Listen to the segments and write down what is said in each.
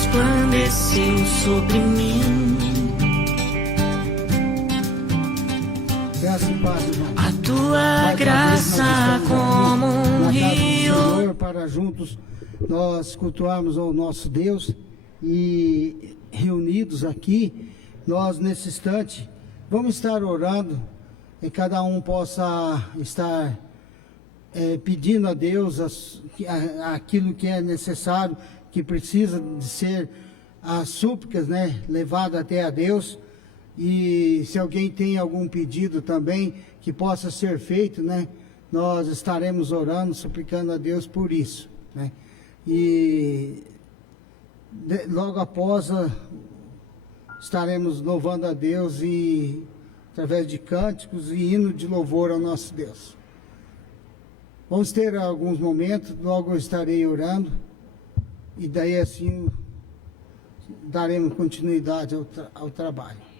resplandeceu sobre mim. Graça e paz, irmão. A tua graça como um rio. Senhor, para juntos nós cultuarmos o nosso Deus e reunidos aqui, nós nesse instante vamos estar orando e cada um possa estar pedindo a Deus aquilo que é necessário, que precisa de ser as súplicas, né, levado até a Deus. E se alguém tem algum pedido também que possa ser feito, né, nós estaremos orando, suplicando a Deus por isso, né? E logo após estaremos louvando a Deus e através de cânticos e hino de louvor ao nosso Deus. Vamos ter alguns momentos, logo eu estarei orando e daí assim daremos continuidade ao trabalho.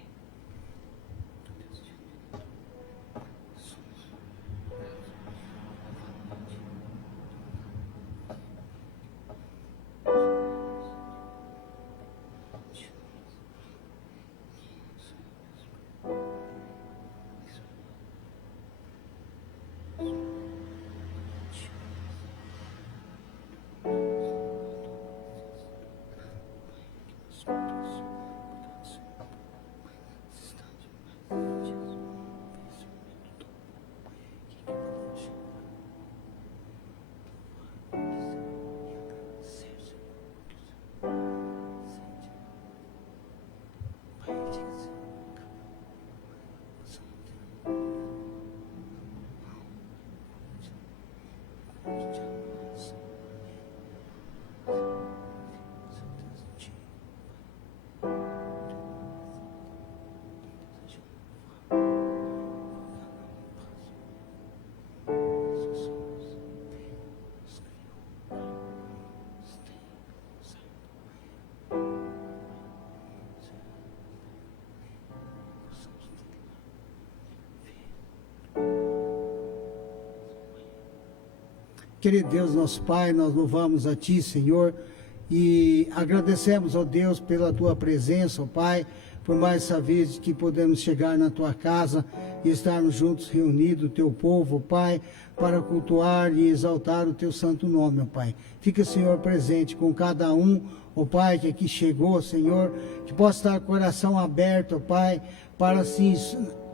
Querido Deus, nosso Pai, nós louvamos a Ti, Senhor, e agradecemos, ó Deus, pela Tua presença, ó Pai, por mais essa vez que podemos chegar na Tua casa e estarmos juntos reunidos, o Teu povo, ó Pai, para cultuar e exaltar o Teu santo nome, ó Pai. Fica, Senhor, presente com cada um, ó Pai, que aqui chegou, Senhor, que possa estar com o coração aberto, ó Pai, para assim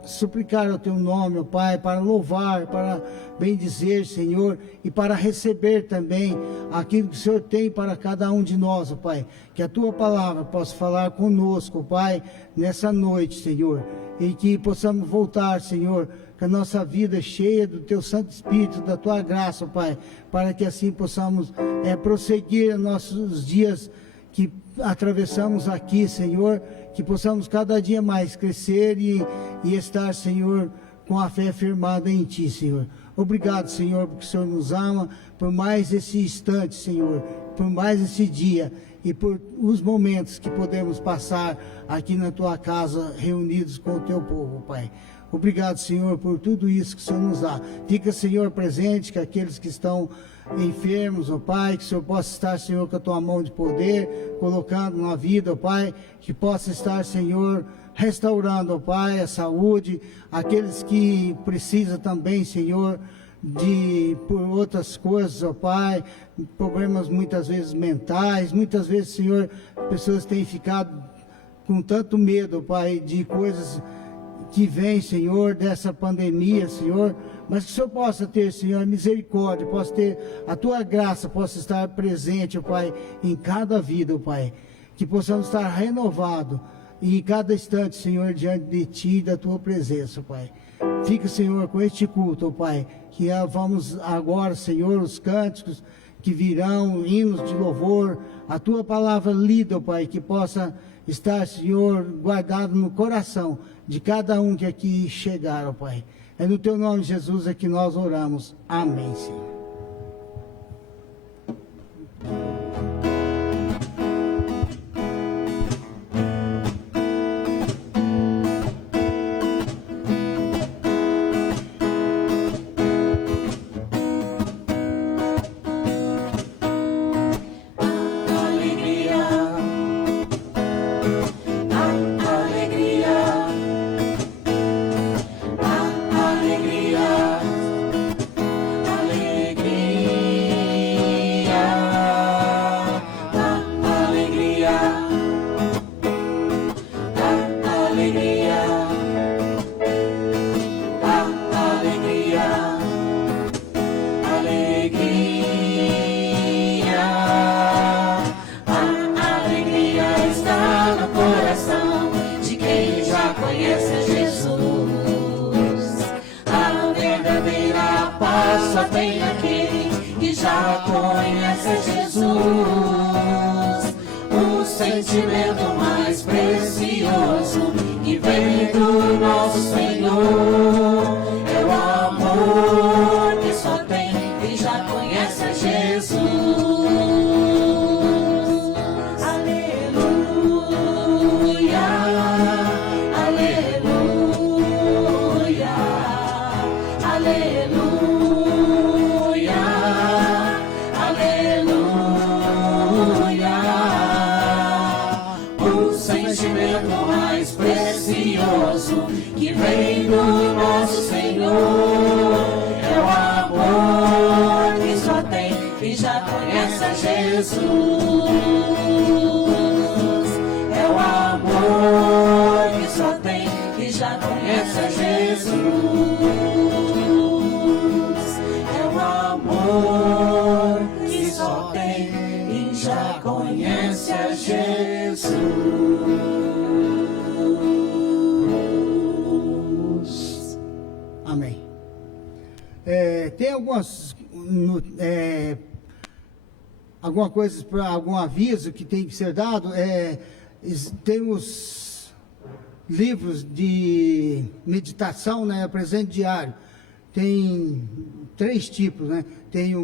suplicar o Teu nome, ó Pai, para louvar, para bendizer, Senhor, e para receber também aquilo que o Senhor tem para cada um de nós, ó Pai. Que a Tua palavra possa falar conosco, ó Pai, nessa noite, Senhor, e que possamos voltar, Senhor, com a nossa vida cheia do Teu Santo Espírito, da Tua graça, ó Pai, para que assim possamos prosseguir nossos dias que atravessamos aqui, Senhor, que possamos cada dia mais crescer e estar, Senhor, com a fé firmada em Ti, Senhor. Obrigado, Senhor, porque o Senhor nos ama, por mais esse instante, Senhor, por mais esse dia e por os momentos que podemos passar aqui na Tua casa, reunidos com o Teu povo, Pai. Obrigado, Senhor, por tudo isso que o Senhor nos dá. Fica, Senhor, presente com aqueles que estão enfermos, ó Pai, que o Senhor possa estar, Senhor, com a Tua mão de poder, colocando na vida, ó Pai, que possa estar, Senhor, restaurando, ó Pai, a saúde, aqueles que precisam também, Senhor, por outras coisas, ó Pai, problemas muitas vezes mentais, muitas vezes, Senhor, pessoas têm ficado com tanto medo, ó Pai, de coisas que vem, Senhor, dessa pandemia, Senhor, mas que o Senhor possa ter, Senhor, misericórdia, possa ter a Tua graça, possa estar presente, ó Pai, em cada vida, ó Pai, que possamos estar renovados em cada instante, Senhor, diante de Ti e da Tua presença, ó Pai. Fica, Senhor, com este culto, ó Pai, que vamos agora, Senhor, os cânticos que virão, hinos de louvor, a Tua palavra lida, ó Pai, que possa estar, Senhor, guardado no coração de cada um que aqui chegar, ó Pai. É no Teu nome, Jesus, é que nós oramos. Amém, Senhor. sentimento mais precioso que vem do nosso Senhor. É o amor que só tem quem já conhece a Jesus. Aleluia, aleluia, aleluia, aleluia. O sentimento mais precioso que vem do nosso Senhor é o amor que só tem quem já conhece a Jesus. É o amor que só tem quem já conhece a Jesus. É o amor que só tem quem já conhece a Jesus. Amém. Tem alguma coisa, algum aviso que tem que ser dado? Temos livros de meditação, né? Presente diário. Tem 3 tipos, né? Tem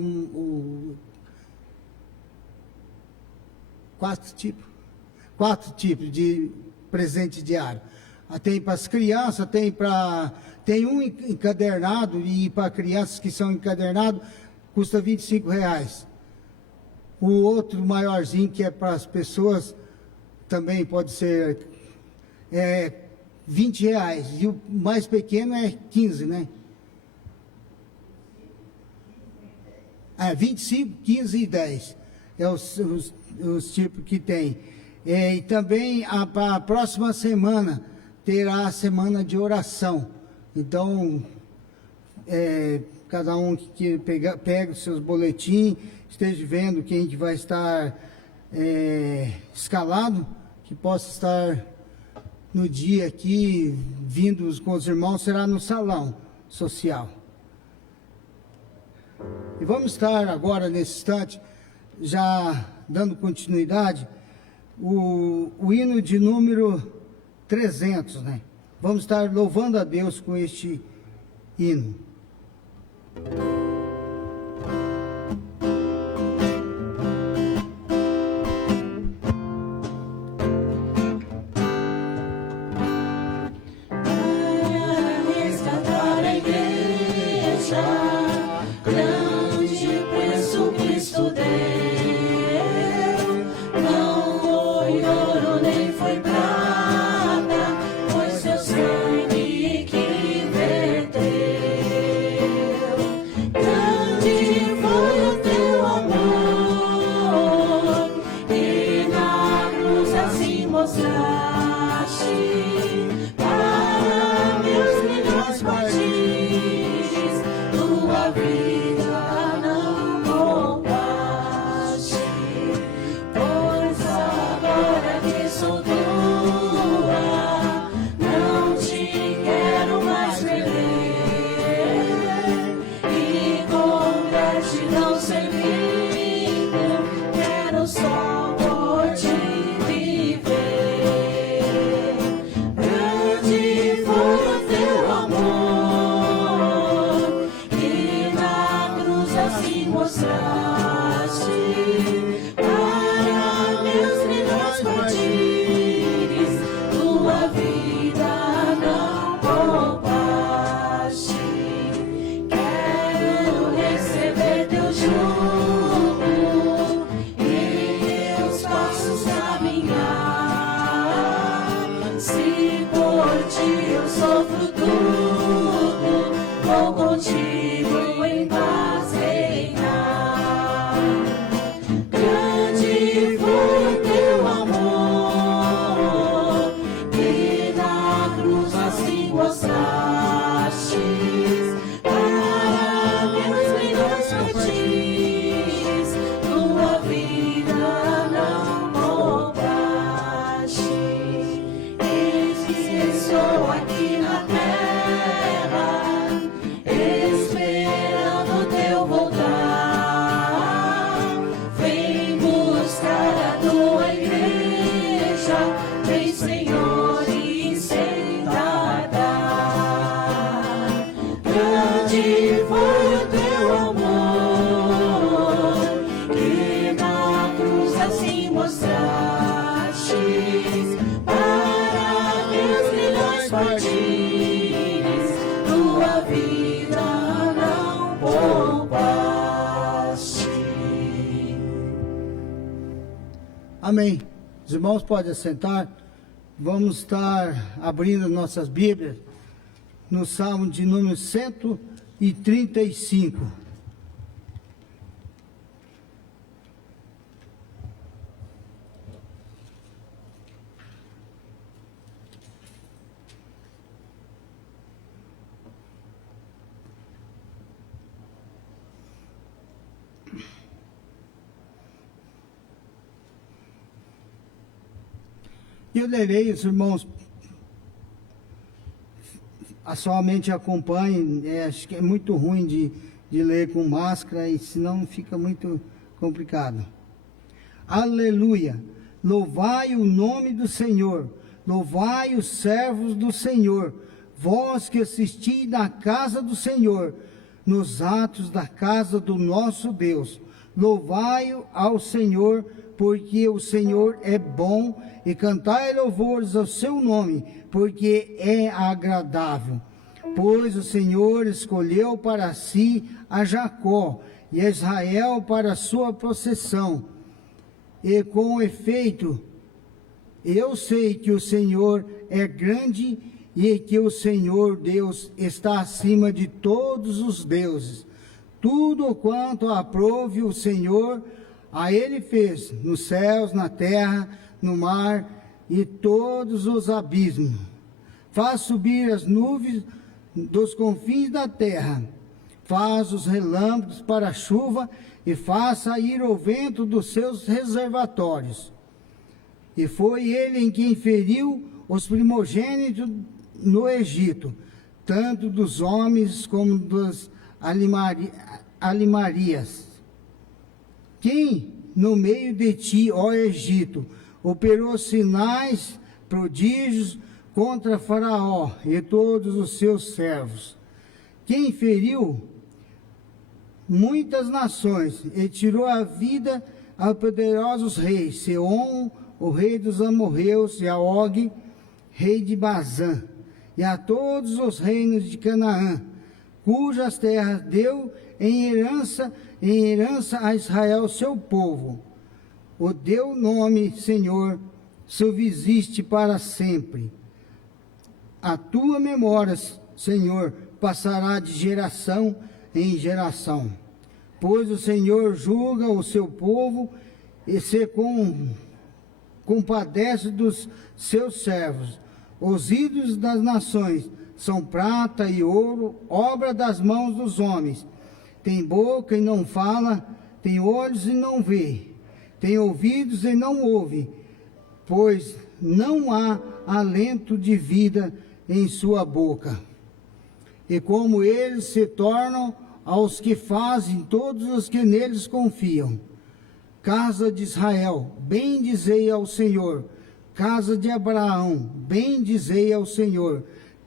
4 tipos de presente diário. Tem para as crianças, tem um encadernado, e para crianças que são encadernados, custa R$25. O outro maiorzinho, que é para as pessoas, também pode ser R$20. E o mais pequeno é 15, né? 25, 15 e 10. É os tipos que tem. E também a próxima semana terá a semana de oração. Então, cada um que pega os seus boletins, esteja vendo quem que vai estar escalado, que possa estar no dia aqui, vindo com os irmãos, será no salão social. E vamos estar agora, nesse instante, já dando continuidade, o hino de número 300, né? Vamos estar louvando a Deus com este hino. Resgatar a igreja, grande preço Cristo deu. Não foi ouro nem foi prata, foi seu sangue que verteu. Grande foi o teu amor, e na cruz assim mostraste para meus milhões partis. Tua vida não poupaste, pois agora que sou tua, não te quero mais perder, e com gratidão servindo, quero só por ti viver. assim mostrastes, para que os milhões partires, tua vida não poupaste. Amém. Os irmãos podem assentar. Vamos estar abrindo nossas Bíblias no Salmo de número 135. E eu lerei, os irmãos somente acompanhem, acho que é muito ruim de ler com máscara, e senão fica muito complicado. Aleluia! Louvai o nome do Senhor, louvai os servos do Senhor, vós que assistis na casa do Senhor, nos atos da casa do nosso Deus. Louvai-o ao Senhor, porque o Senhor é bom, e cantai louvores ao seu nome, porque é agradável. Pois o Senhor escolheu para si a Jacó e a Israel para a sua possessão. E com efeito, eu sei que o Senhor é grande e que o Senhor Deus está acima de todos os deuses. Tudo quanto aprove o Senhor, a Ele fez, nos céus, na terra, no mar e todos os abismos. Faz subir as nuvens dos confins da terra, faz os relâmpagos para a chuva e faz sair o vento dos seus reservatórios. E foi Ele em quem feriu os primogênitos no Egito, tanto dos homens como das alimarias. Quem no meio de ti, ó Egito, operou sinais, prodígios contra Faraó e todos os seus servos? Quem feriu muitas nações e tirou a vida a poderosos reis, Seom, o rei dos amorreus, e a Og, rei de Bazã, e a todos os reinos de Canaã, cujas terras deu em herança a Israel, seu povo. O teu nome, Senhor, subsiste para sempre. A tua memória, Senhor, passará de geração em geração. Pois o Senhor julga o seu povo e se compadece dos seus servos. Os ídolos das nações são prata e ouro, obra das mãos dos homens. Tem boca e não fala, tem olhos e não vê, tem ouvidos e não ouve, pois não há alento de vida em sua boca. E como eles se tornam aos que fazem todos os que neles confiam. Casa de Israel, bendizei ao Senhor. Casa de Abraão, bendizei ao Senhor.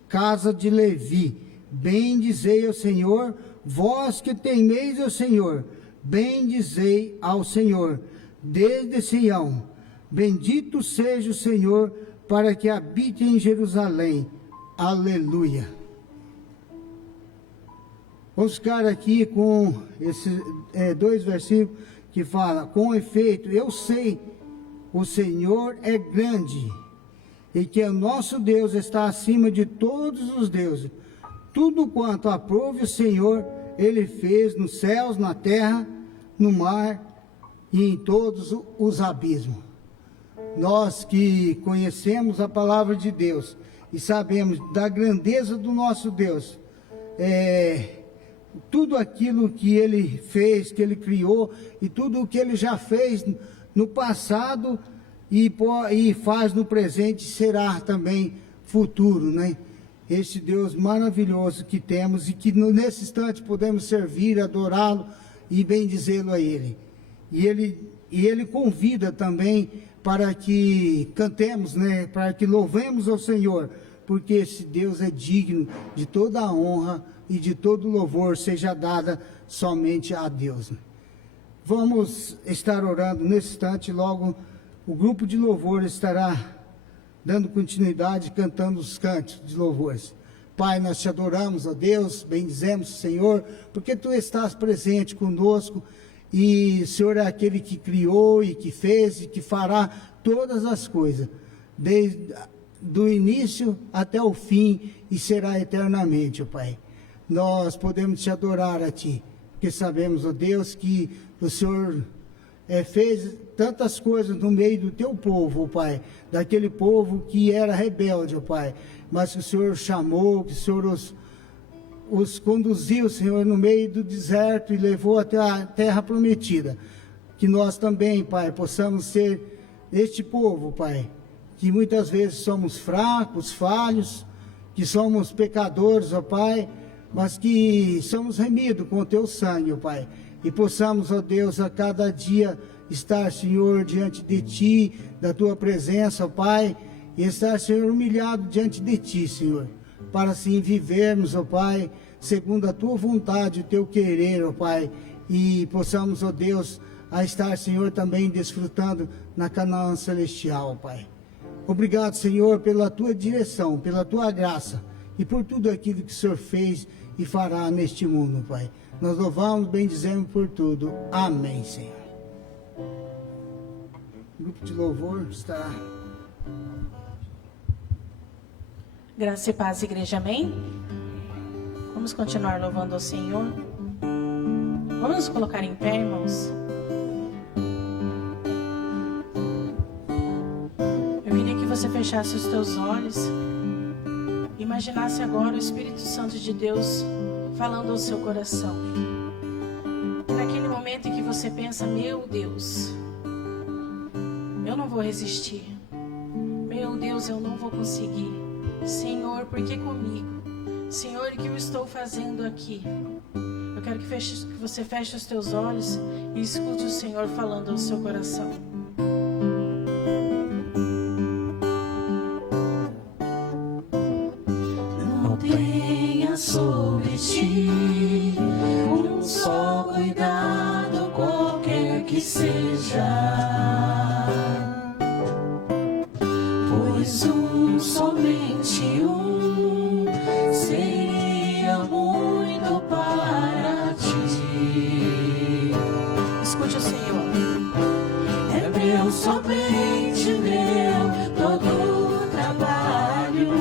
Casa de Levi, bendizei ao Senhor. Vós que temeis ao Senhor, bendizei ao Senhor. Desde Sião, bendito seja o Senhor, para que habite em Jerusalém. Aleluia. Vamos ficar aqui com esses dois versículos que falam: com efeito, eu sei, o Senhor é grande, e que o nosso Deus está acima de todos os deuses. Tudo quanto aprove o Senhor, Ele fez nos céus, na terra, no mar e em todos os abismos. Nós que conhecemos a palavra de Deus e sabemos da grandeza do nosso Deus, tudo aquilo que Ele fez, que Ele criou, e tudo o que Ele já fez no passado e faz no presente, será também futuro, né? Este Deus maravilhoso que temos e que nesse instante podemos servir, adorá-lo e bendizê-lo a Ele. E Ele convida também para que cantemos, né? Para que louvemos ao Senhor, porque esse Deus é digno de toda a honra e de todo louvor seja dada somente a Deus. vamos estar orando nesse instante. Logo o grupo de louvor estará dando continuidade, cantando os cantos de louvores. Pai, nós te adoramos, ó Deus, bendizemos o Senhor, porque Tu estás presente conosco, e o Senhor é aquele que criou e que fez e que fará todas as coisas, desde do início até o fim, e será eternamente, ó Pai. Nós podemos te adorar a Ti, porque sabemos, ó Deus, que o Senhor fez tantas coisas no meio do Teu povo, ó Pai, daquele povo que era rebelde, ó Pai, mas que o Senhor chamou, que o Senhor os conduziu, Senhor, no meio do deserto e levou até a terra prometida. Que nós também, Pai, possamos ser este povo, Pai, que muitas vezes somos fracos, falhos, que somos pecadores, ó Pai, mas que somos remidos com o Teu sangue, ó Pai, e possamos, ó Deus, a cada dia estar, Senhor, diante de Ti, da Tua presença, ó Pai, e estar, Senhor, humilhado diante de Ti, Senhor, para assim vivermos, ó Pai, segundo a Tua vontade, o Teu querer, ó Pai, e possamos, ó Deus, a estar, Senhor, também desfrutando na Canaã celestial, ó Pai. Obrigado, Senhor, pela Tua direção, pela Tua graça, e por tudo aquilo que o Senhor fez e fará neste mundo, Pai. Nós louvamos, bendizemos por tudo. Amém, Senhor. O grupo de louvor estará... Graça e paz, igreja, amém? Vamos continuar louvando ao Senhor. Vamos nos colocar em pé, irmãos. Eu queria que você fechasse os teus olhos. Imaginasse agora o Espírito Santo de Deus falando ao seu coração. E naquele momento em que você pensa, meu Deus, eu não vou resistir. Meu Deus, eu não vou conseguir. Senhor, por que comigo? Senhor, o que eu estou fazendo aqui? Eu quero que você feche os teus olhos e escute o Senhor falando ao seu coração. Não tenha sobre ti um só cuidado, qualquer que seja, pois somente seria muito para ti. Escute o Senhor. É meu, somente meu, todo o trabalho,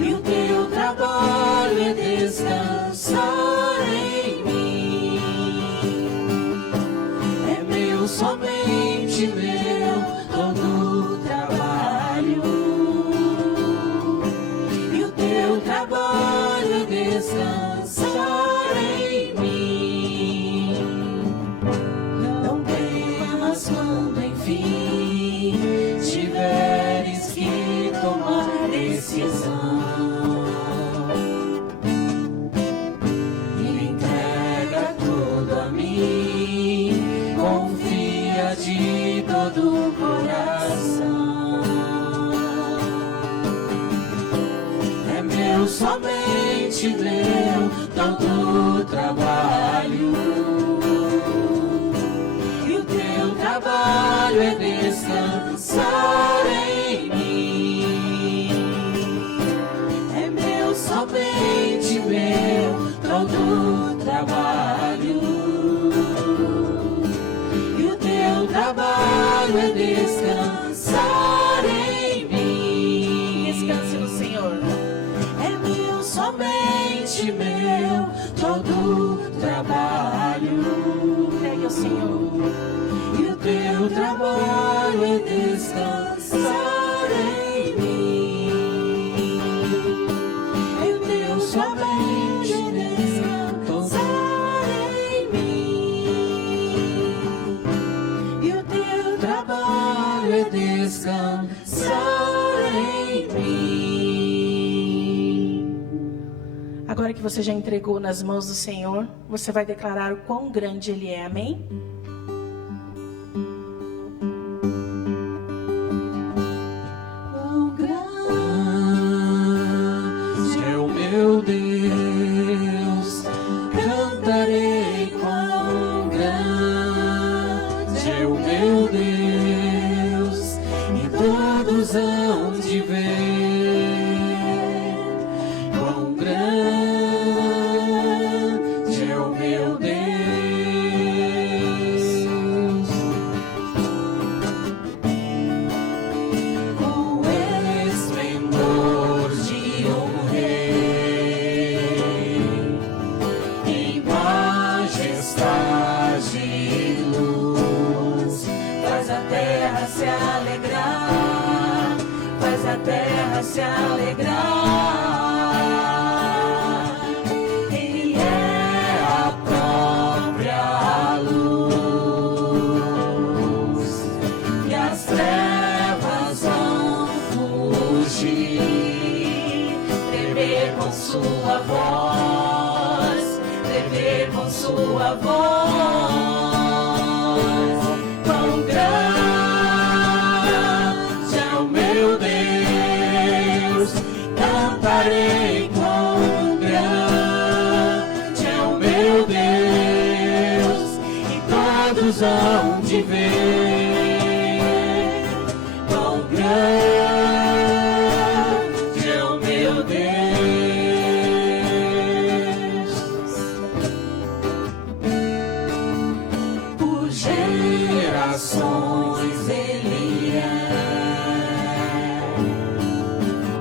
e o teu trabalho é descansar em mim. É meu, somente meu, todo o trabalho, e o teu trabalho é descansar em mim. Não temas quando enfim tiveres que tomar decisão. Entrega tudo a mim, confia de todo o coração. É meu, somente meu, todo o trabalho, e o teu trabalho é descansar em mim. É meu, somente meu, todo o trabalho, e o teu trabalho é descansar em mim. Descanse no Senhor. É meu, somente meu, todo o trabalho, Entregue ao Senhor. e o teu trabalho é descansar em mim. É o teu, somente descansar em mim, e o teu trabalho é descansar em mim. Agora que você já entregou nas mãos do Senhor, você vai declarar o quão grande Ele é, amém? Quão grande é o meu Deus, cantarei com é o meu Deus, e todos hão de ver quão grande é o meu Deus. O esplendor de um rei, em majestade e luz, faz a terra se alegrar, faz a terra se alegrar. Ele é a própria luz, e as trevas vão fugir, tremer com sua voz, tremer com sua voz. Quão grande é o meu Deus, cantarei quão grande é o meu Deus, e todos hão de ver quão grande é o meu Deus. Por gerações Ele é,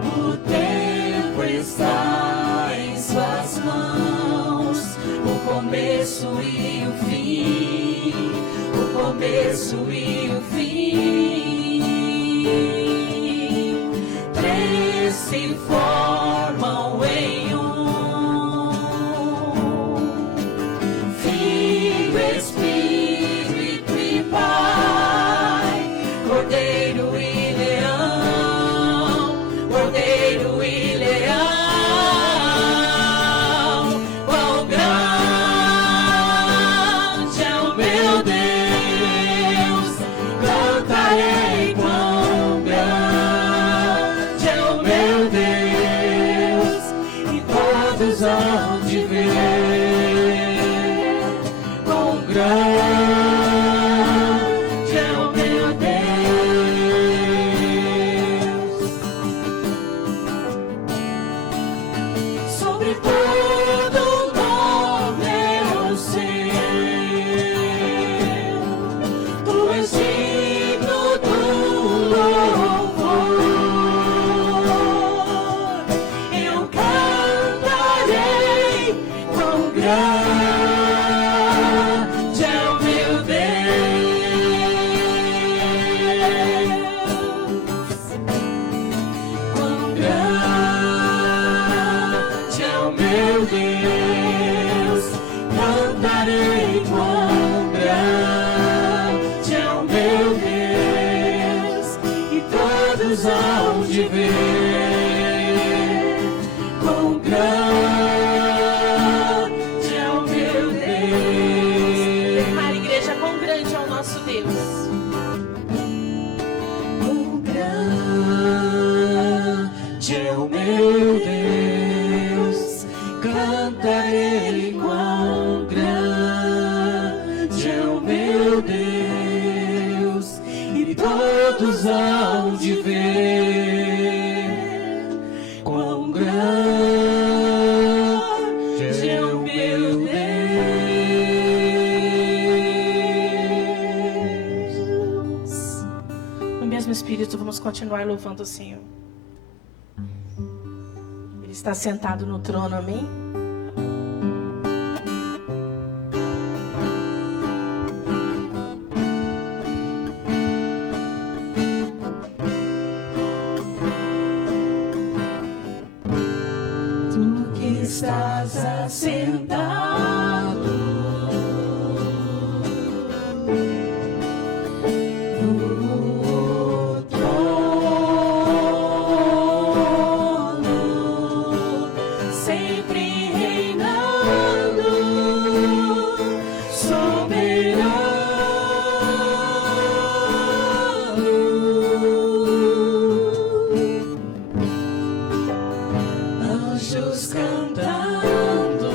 o tempo está em suas mãos, o começo e o fim, o começo e o fim. Três se formam em um: Filho, Espírito e Pai, Cordeiro e Leão, Cordeiro e Leão. Quão grande é o meu Deus, cantarei quão grande é o meu Deus, e todos hão de ver quão grande é o meu Deus. Sobre todo nome eu sei, tu és digno do louvor. Eu cantarei quão grande é o meu Deus, quão grande é o meu Deus, cantarei quão grande é o meu Deus, e todos hão de ver quão grande é o meu Deus. Declara, igreja, quão grande é o nosso Deus. Quão grande é o meu Deus, cantarei quão grande é o meu Deus, e todos hão de ver quão grande é o meu Deus. No mesmo espírito, vamos continuar louvando o Senhor. Ele está sentado no trono, amém? Tu que estás assentado no trono, sempre reinando, soberano. Anjos cantando,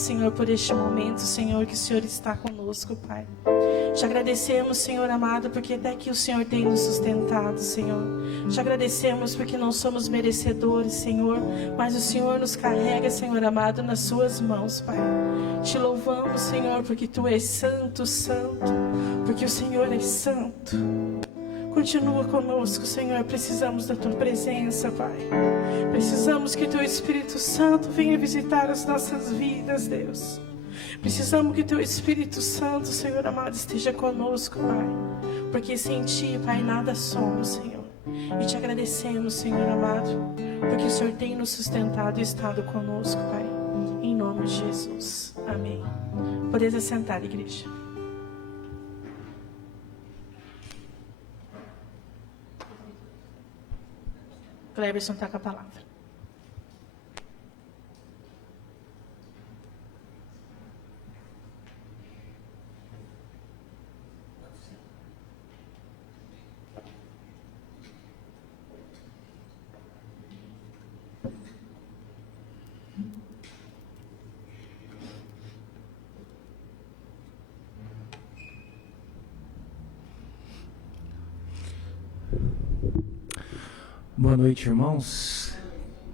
Senhor, por este momento, Senhor, que o Senhor está conosco, Pai. Te agradecemos, Senhor amado, porque até aqui o Senhor tem nos sustentado, Senhor. Te agradecemos porque não somos merecedores, Senhor, mas o Senhor nos carrega, Senhor amado, nas suas mãos, Pai. Te louvamos, Senhor, porque Tu és santo, santo, porque o Senhor é santo. Continua conosco, Senhor. Precisamos da Tua presença, Pai. Precisamos que Teu Espírito Santo venha visitar as nossas vidas, Deus. Precisamos que Teu Espírito Santo, Senhor amado, esteja conosco, Pai. Porque sem Ti, Pai, nada somos, Senhor. E Te agradecemos, Senhor amado, porque o Senhor tem nos sustentado e estado conosco, Pai. Em nome de Jesus. Amém. Podeis assentar, igreja. Cleberson está com a palavra. Boa noite, irmãos.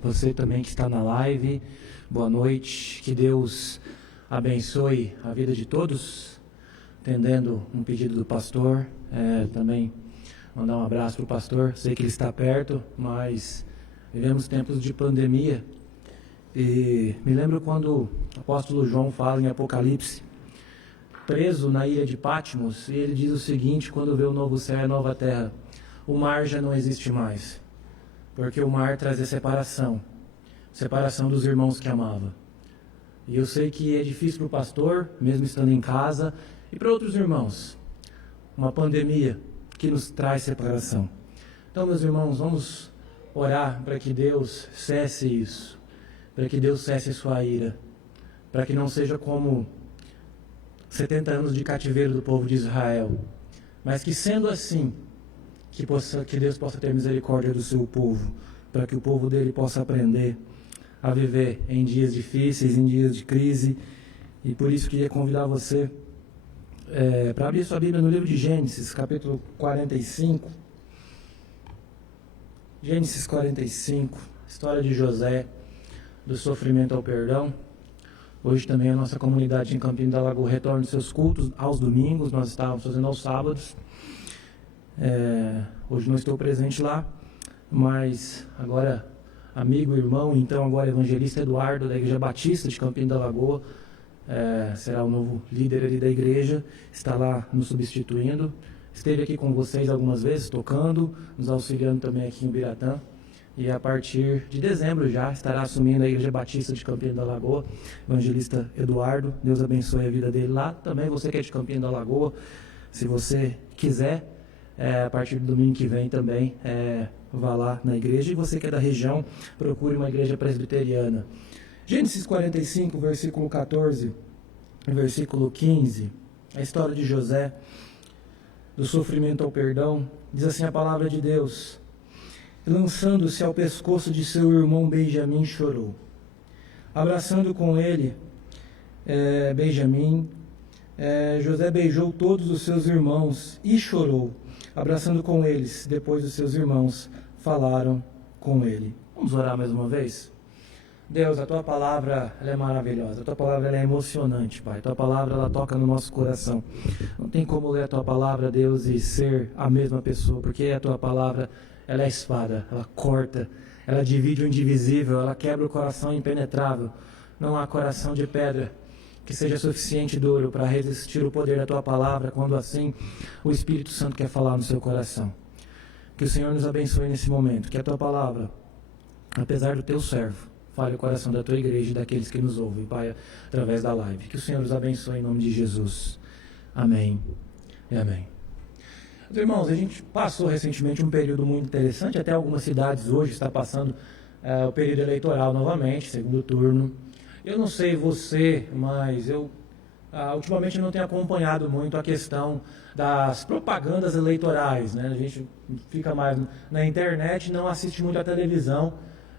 Você também que está na live, boa noite. Que Deus abençoe a vida de todos. Atendendo um pedido do pastor, também mandar um abraço para o pastor. Sei que ele está perto, mas vivemos tempos de pandemia. E me lembro quando o apóstolo João fala em Apocalipse, preso na ilha de Patmos, e ele diz o seguinte, quando vê o novo céu e a nova terra: o mar já não existe mais. Porque o mar traz a separação dos irmãos que amava. E eu sei que é difícil para o pastor, mesmo estando em casa, e para outros irmãos, uma pandemia que nos traz separação. Então, meus irmãos, vamos orar para que Deus cesse isso, para que Deus cesse sua ira, para que não seja como 70 anos de cativeiro do povo de Israel, mas que, sendo assim, que Deus possa ter misericórdia do seu povo, para que o povo dele possa aprender a viver em dias difíceis, em dias de crise. E por isso queria convidar você para abrir sua Bíblia no livro de Gênesis, capítulo 45. Gênesis 45, história de José, do sofrimento ao perdão. Hoje também a nossa comunidade em Campina da Lagoa retorna os seus cultos aos domingos, nós estávamos fazendo aos sábados. Hoje não estou presente lá, mas agora amigo e irmão, então agora evangelista Eduardo, da Igreja Batista de Campina da Lagoa, será o novo líder ali da igreja, está lá nos substituindo. Esteve aqui com vocês algumas vezes, tocando, nos auxiliando também aqui em Biratã. E a partir de dezembro já estará assumindo a Igreja Batista de Campina da Lagoa, evangelista Eduardo. Deus abençoe a vida dele lá. Também você que é de Campina da Lagoa, se você quiser, a partir do domingo que vem também, vá lá na igreja. E você que é da região, procure uma igreja presbiteriana. Gênesis 45, versículo 14 e versículo 15, a história de José, do sofrimento ao perdão. Diz assim a palavra de Deus: lançando-se ao pescoço de seu irmão Benjamim, chorou. Abraçando com ele Benjamim, José beijou todos os seus irmãos e chorou. Abraçando com eles, depois os seus irmãos falaram com ele. Vamos orar mais uma vez? Deus, a Tua palavra ela é maravilhosa, a Tua palavra ela é emocionante, Pai. A Tua palavra ela toca no nosso coração. Não tem como ler a Tua palavra, Deus, e ser a mesma pessoa, porque a Tua palavra ela é espada, ela corta, ela divide o indivisível, ela quebra o coração impenetrável. Não há coração de pedra que seja suficiente duro para resistir o poder da Tua palavra, quando assim o Espírito Santo quer falar no seu coração. Que o Senhor nos abençoe nesse momento, que a Tua palavra, apesar do Teu servo, fale o coração da Tua igreja e daqueles que nos ouvem, Pai, através da live. Que o Senhor nos abençoe em nome de Jesus. Amém e amém. Meus irmãos, a gente passou recentemente um período muito interessante, até algumas cidades hoje está passando o período eleitoral novamente, segundo turno. Eu não sei você, mas eu ultimamente não tenho acompanhado muito a questão das propagandas eleitorais, né? A gente fica mais na internet, não assiste muito a televisão,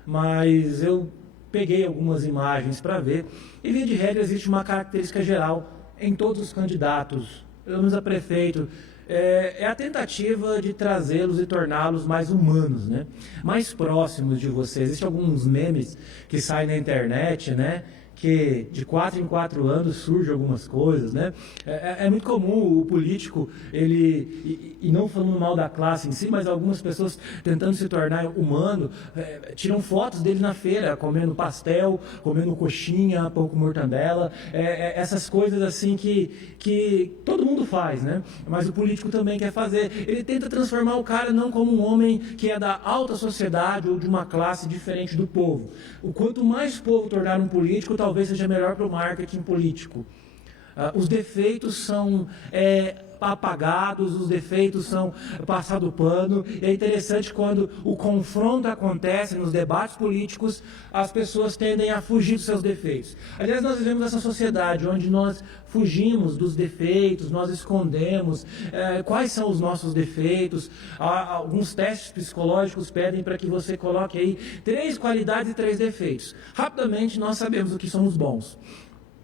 mas eu peguei algumas imagens para ver, e via de regra existe uma característica geral em todos os candidatos, pelo menos a prefeito, é a tentativa de trazê-los e torná-los mais humanos, né? Mais próximos de você. Existem alguns memes que saem na internet, né? Que de 4 em 4 anos surgem algumas coisas, né? É muito comum o político, e não falando mal da classe em si, mas algumas pessoas tentando se tornar humano, tiram fotos dele na feira, comendo pastel, comendo coxinha, pão com mortandela, essas coisas assim que todo mundo faz, né? Mas o político também quer fazer. Ele tenta transformar o cara não como um homem que é da alta sociedade ou de uma classe diferente do povo. O quanto mais povo tornar um político, talvez seja melhor para o marketing político. Os defeitos são apagados, os defeitos são passado pano. E é interessante quando o confronto acontece nos debates políticos, as pessoas tendem a fugir dos seus defeitos. Aliás, nós vivemos essa sociedade onde nós fugimos dos defeitos, nós escondemos quais são os nossos defeitos. Alguns testes psicológicos pedem para que você coloque aí 3 qualidades e 3 defeitos. Rapidamente nós sabemos o que somos bons.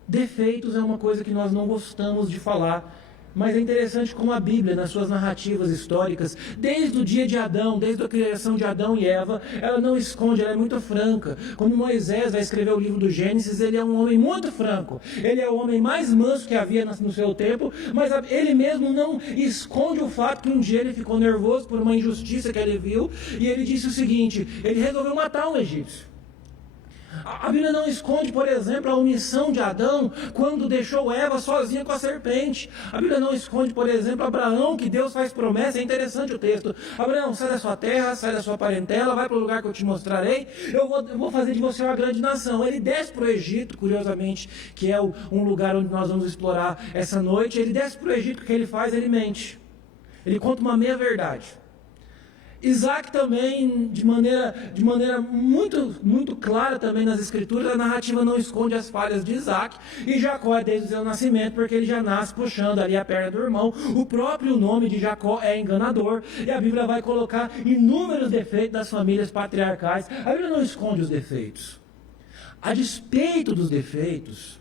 Defeitos é uma coisa que nós não gostamos de falar, mas é interessante como a Bíblia, nas suas narrativas históricas, desde o dia de Adão, desde a criação de Adão e Eva, ela não esconde, ela é muito franca. Quando Moisés vai escrever o livro do Gênesis, ele é um homem muito franco. Ele é o homem mais manso que havia no seu tempo, mas ele mesmo não esconde o fato que um dia ele ficou nervoso por uma injustiça que ele viu, e ele disse o seguinte: ele resolveu matar um egípcio. A Bíblia não esconde, por exemplo, a omissão de Adão quando deixou Eva sozinha com a serpente. A Bíblia não esconde, por exemplo, Abraão, que Deus faz promessa. É interessante o texto: Abraão, sai da sua terra, sai da sua parentela, vai para o lugar que eu te mostrarei, eu vou fazer de você uma grande nação. Ele desce para o Egito, curiosamente, que é um lugar onde nós vamos explorar essa noite. Ele desce para o Egito, o que ele faz? Ele mente. Ele conta uma meia-verdade. Isaac também, de maneira muito, muito clara também nas Escrituras, a narrativa não esconde as falhas de Isaac. E Jacó é desde o seu nascimento, porque ele já nasce puxando ali a perna do irmão. O próprio nome de Jacó é enganador, e a Bíblia vai colocar inúmeros defeitos das famílias patriarcais. A Bíblia não esconde os defeitos. A despeito dos defeitos,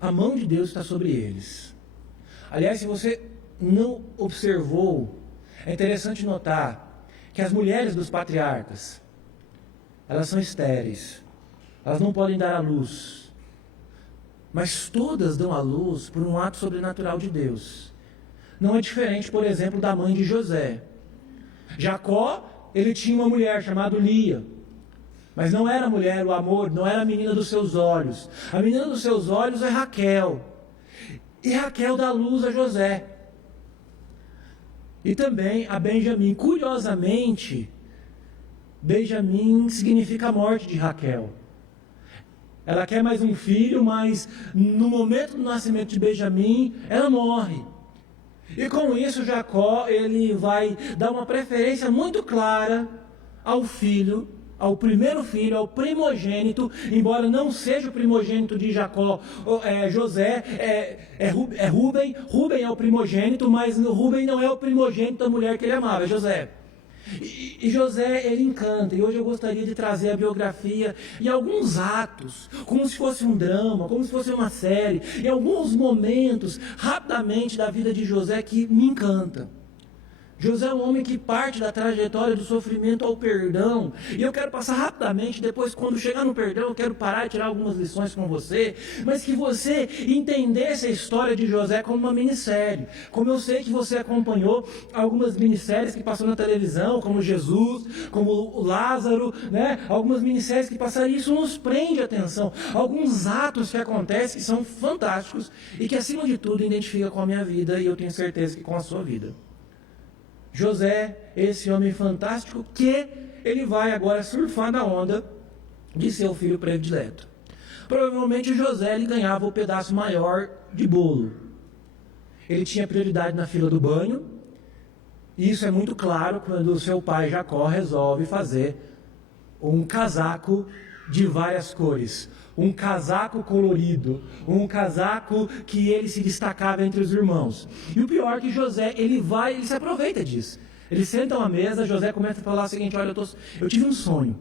a mão de Deus está sobre eles. Aliás, se você não observou, é interessante notar que as mulheres dos patriarcas, elas são estéreis, elas não podem dar à luz, mas todas dão à luz por um ato sobrenatural de Deus. Não é diferente, por exemplo, da mãe de José. Jacó, ele tinha uma mulher chamada Lia, mas não era a mulher, o amor, não era a menina dos seus olhos. A menina dos seus olhos é Raquel, e Raquel dá luz a José. E também a Benjamim. Curiosamente, Benjamim significa a morte de Raquel. Ela quer mais um filho, mas no momento do nascimento de Benjamim, ela morre. E com isso, Jacó, ele vai dar uma preferência muito clara ao filho, ao primeiro filho, ao primogênito, embora não seja o primogênito de Jacó, José, Rúben. Rúben é o primogênito, mas Rúben não é o primogênito da mulher que ele amava, é José. E José, ele encanta, e hoje eu gostaria de trazer a biografia e alguns atos, como se fosse um drama, como se fosse uma série, e alguns momentos, rapidamente, da vida de José que me encanta. José é um homem que parte da trajetória do sofrimento ao perdão, e eu quero passar rapidamente, depois quando chegar no perdão, eu quero parar e tirar algumas lições com você, mas que você entendesse a história de José como uma minissérie, como eu sei que você acompanhou algumas minisséries que passou na televisão, como Jesus, como o Lázaro, né? Algumas minisséries que passaram, e isso nos prende a atenção, alguns atos que acontecem que são fantásticos, e que acima de tudo identifica com a minha vida, e eu tenho certeza que com a sua vida. José, esse homem fantástico, que ele vai agora surfar na onda de seu filho predileto. Provavelmente José, ele ganhava o pedaço maior de bolo. Ele tinha prioridade na fila do banho, e isso é muito claro quando o seu pai Jacó resolve fazer um casaco de várias cores, um casaco colorido, um casaco que ele se destacava entre os irmãos. E o pior é que José, ele se aproveita disso. Eles sentam à mesa, José começa a falar o seguinte: olha, eu tive um sonho.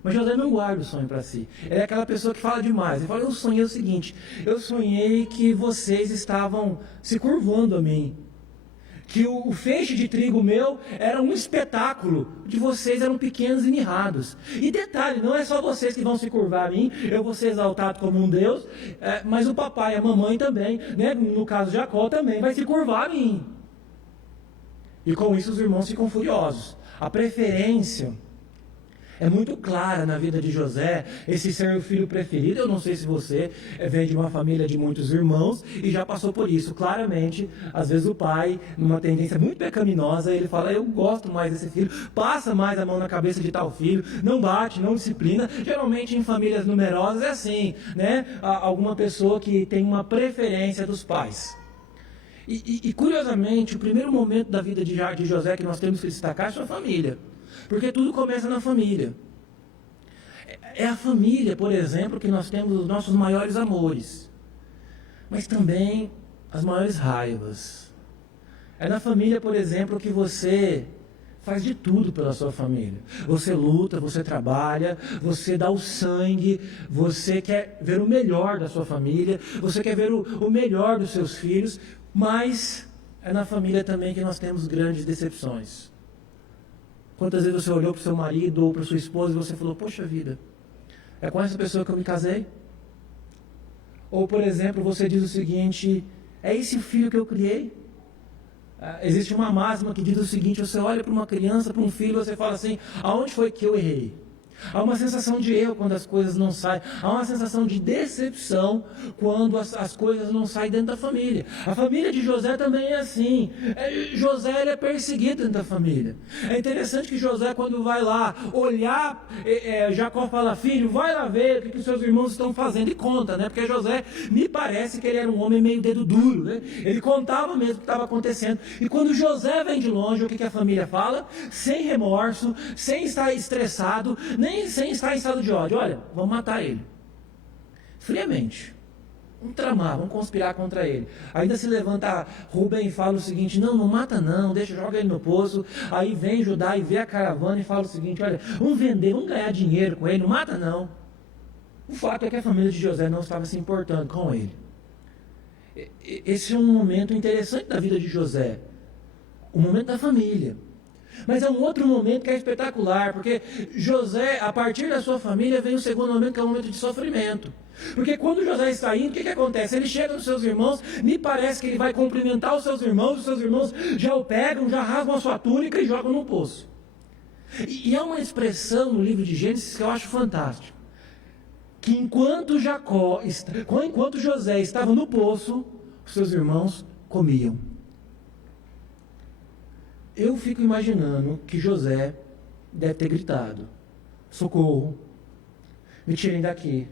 Mas José não guarda o sonho para si. Ele é aquela pessoa que fala demais. Ele fala: eu sonhei o seguinte, eu sonhei que vocês estavam se curvando a mim, que o feixe de trigo meu era um espetáculo, de vocês eram pequenos e mirrados. E detalhe, não é só vocês que vão se curvar a mim, eu vou ser exaltado como um Deus, mas o papai e a mamãe também, né? No caso de Jacó também, vai se curvar a mim. E com isso os irmãos ficam furiosos. A preferência é muito clara na vida de José, esse ser o filho preferido. Eu não sei se você vem de uma família de muitos irmãos e já passou por isso. Claramente, às vezes o pai, numa tendência muito pecaminosa, ele fala: eu gosto mais desse filho, passa mais a mão na cabeça de tal filho, não bate, não disciplina. Geralmente em famílias numerosas é assim, né? Alguma pessoa que tem uma preferência dos pais. E curiosamente, o primeiro momento da vida de José que nós temos que destacar é a sua família. Porque tudo começa na família. É a família, por exemplo, que nós temos os nossos maiores amores, mas também as maiores raivas. É na família, por exemplo, que você faz de tudo pela sua família. Você luta, você trabalha, você dá o sangue, você quer ver o melhor da sua família, você quer ver o melhor dos seus filhos, mas é na família também que nós temos grandes decepções. Quantas vezes você olhou para o seu marido ou para a sua esposa e você falou: poxa vida, é com essa pessoa que eu me casei? Ou, por exemplo, você diz o seguinte: é esse o filho que eu criei? Existe uma máxima que diz o seguinte: você olha para uma criança, para um filho, você fala assim: aonde foi que eu errei? Há uma sensação de erro quando as coisas não saem. Há uma sensação de decepção quando as coisas não saem dentro da família. A família de José também é assim. José, ele é perseguido dentro da família. É interessante que José, quando vai lá olhar, Jacó fala: filho, vai lá ver o que os seus irmãos estão fazendo. E conta, né? Porque José, me parece que ele era um homem meio dedo duro, né? Ele contava mesmo o que estava acontecendo. E quando José vem de longe, o que a família fala? Sem remorso, sem estar estressado, nem sem estar em estado de ódio: olha, vamos matar ele. Friamente. Vamos tramar, vamos conspirar contra ele. Ainda se levanta Rúben e fala o seguinte: não mata não, joga ele no poço. Aí vem Judá e vê a caravana e fala o seguinte: olha, vamos vender, vamos ganhar dinheiro com ele, não mata não. O fato é que a família de José não estava se importando com ele. esse é um momento interessante da vida de José, o momento da família. Mas é um outro momento que é espetacular, porque José, a partir da sua família, vem o segundo momento, que é o momento de sofrimento. Porque quando José está indo, o que acontece? Ele chega nos seus irmãos, me parece que ele vai cumprimentar os seus irmãos já o pegam, já rasgam a sua túnica e jogam no poço. E há uma expressão no livro de Gênesis que eu acho fantástico, que enquanto José estava no poço, os seus irmãos comiam. Eu fico imaginando que José deve ter gritado: socorro, me tirem daqui.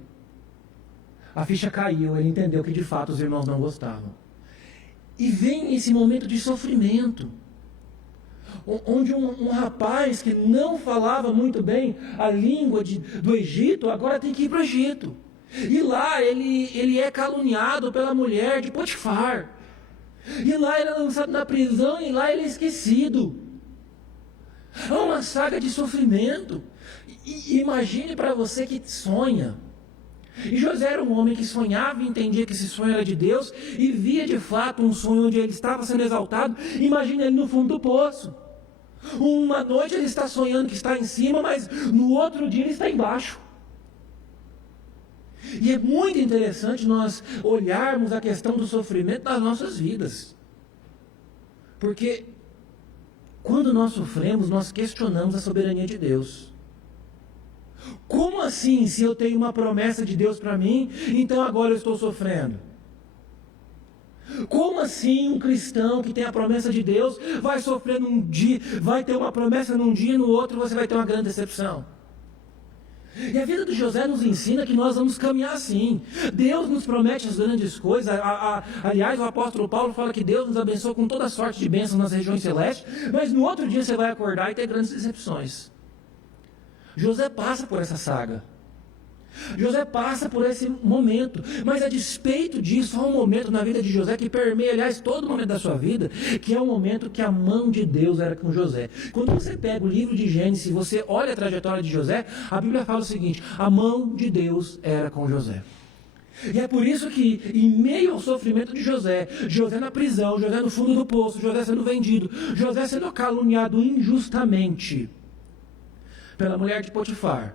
A ficha caiu, ele entendeu que de fato os irmãos não gostavam. E vem esse momento de sofrimento, onde um rapaz que não falava muito bem a língua do Egito, agora tem que ir para o Egito. E lá ele é caluniado pela mulher de Potifar. E lá ele é lançado na prisão, e lá ele é esquecido. Há uma saga de sofrimento. E imagine para você que sonha. E José era um homem que sonhava e entendia que esse sonho era de Deus, e via de fato um sonho onde ele estava sendo exaltado. Imagine ele no fundo do poço. Uma noite ele está sonhando que está em cima, mas no outro dia ele está embaixo. E é muito interessante nós olharmos a questão do sofrimento nas nossas vidas. Porque quando nós sofremos, nós questionamos a soberania de Deus. Como assim, se eu tenho uma promessa de Deus para mim, então agora eu estou sofrendo? Como assim um cristão que tem a promessa de Deus vai sofrer num dia, vai ter uma promessa num dia e no outro você vai ter uma grande decepção? E a vida de José nos ensina que nós vamos caminhar assim. Deus nos promete as grandes coisas. Aliás, o apóstolo Paulo fala que Deus nos abençoa com toda sorte de bênçãos nas regiões celestes, mas no outro dia você vai acordar e ter grandes decepções. José passa por essa saga. José passa por esse momento, mas a despeito disso, há um momento na vida de José que permeia, aliás, todo momento da sua vida, que é o momento que a mão de Deus era com José. Quando você pega o livro de Gênesis e você olha a trajetória de José, a Bíblia fala o seguinte: a mão de Deus era com José. E é por isso que, em meio ao sofrimento de José, José na prisão, José no fundo do poço, José sendo vendido, José sendo caluniado injustamente pela mulher de Potifar,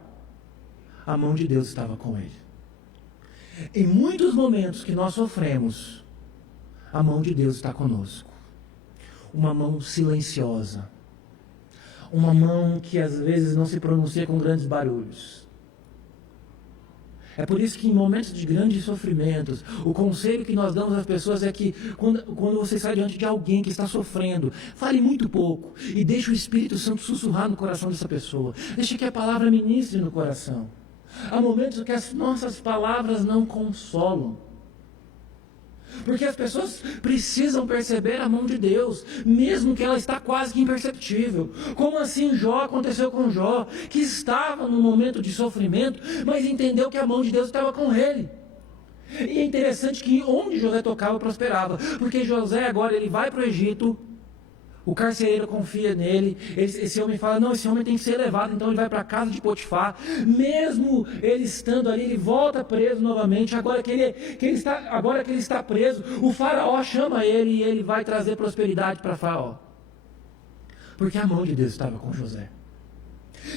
a mão de Deus estava com ele. Em muitos momentos que nós sofremos, a mão de Deus está conosco. Uma mão silenciosa. Uma mão que às vezes não se pronuncia com grandes barulhos. É por isso que em momentos de grandes sofrimentos, o conselho que nós damos às pessoas é que quando você sai diante de alguém que está sofrendo, fale muito pouco e deixe o Espírito Santo sussurrar no coração dessa pessoa. Deixe que a palavra ministre no coração. Há momentos que as nossas palavras não consolam. Porque as pessoas precisam perceber a mão de Deus, mesmo que ela está quase que imperceptível. Como assim Jó aconteceu com Jó, que estava num momento de sofrimento, mas entendeu que a mão de Deus estava com ele. E é interessante que onde José tocava, prosperava. Porque José agora ele vai para o Egito. O carcereiro confia nele, esse homem fala, não, esse homem tem que ser levado, então ele vai para a casa de Potifar, mesmo ele estando ali, ele volta preso novamente, agora que ele está preso, o faraó chama ele e ele vai trazer prosperidade para faraó, porque a mão de Deus estava com José.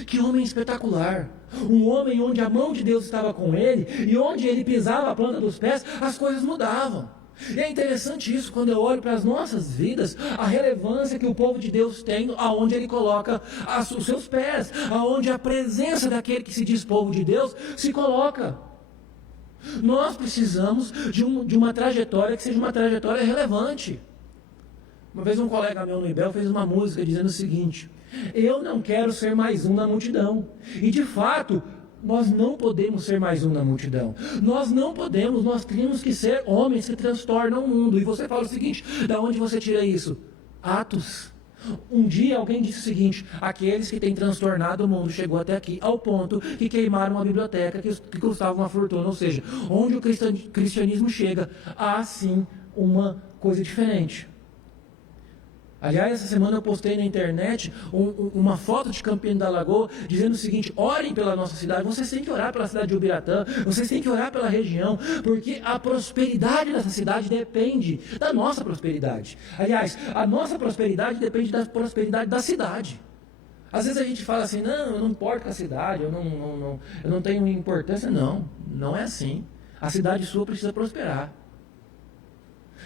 Que homem espetacular, um homem onde a mão de Deus estava com ele, e onde ele pisava a planta dos pés, as coisas mudavam. E é interessante isso, quando eu olho para as nossas vidas, a relevância que o povo de Deus tem, aonde ele coloca os seus pés, aonde a presença daquele que se diz povo de Deus se coloca. Nós precisamos de uma trajetória que seja uma trajetória relevante. Uma vez um colega meu no IBEL fez uma música dizendo o seguinte: eu não quero ser mais um na multidão. E de fato, nós não podemos ser mais um na multidão. Nós temos que ser homens que transtornam o mundo. E você fala o seguinte, da onde você tira isso? Atos. Um dia alguém disse o seguinte: aqueles que têm transtornado o mundo chegou até aqui, ao ponto que queimaram uma biblioteca que custava uma fortuna. Ou seja, onde o cristianismo chega, há sim uma coisa diferente. Aliás, essa semana eu postei na internet uma foto de Campina da Lagoa dizendo o seguinte: orem pela nossa cidade. Vocês têm que orar pela cidade de Ubiratã, vocês têm que orar pela região, porque a prosperidade dessa cidade depende da nossa prosperidade. Aliás, a nossa prosperidade depende da prosperidade da cidade. Às vezes a gente fala assim: não, eu não importo com a cidade, eu não tenho importância. Não, não é assim. A cidade sua precisa prosperar.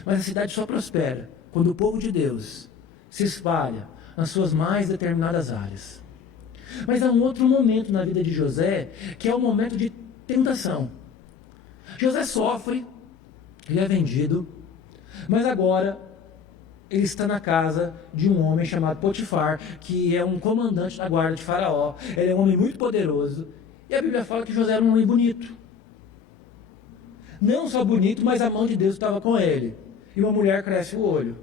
Mas a cidade só prospera quando o povo de Deus se espalha nas suas mais determinadas áreas. Mas há um outro momento na vida de José, que é o momento de tentação. José sofre, ele é vendido, mas agora ele está na casa de um homem chamado Potifar, que é um comandante da guarda de Faraó. Ele é um homem muito poderoso, e a Bíblia fala que José era um homem bonito. Não só bonito, mas a mão de Deus estava com ele. E uma mulher cresce o olho.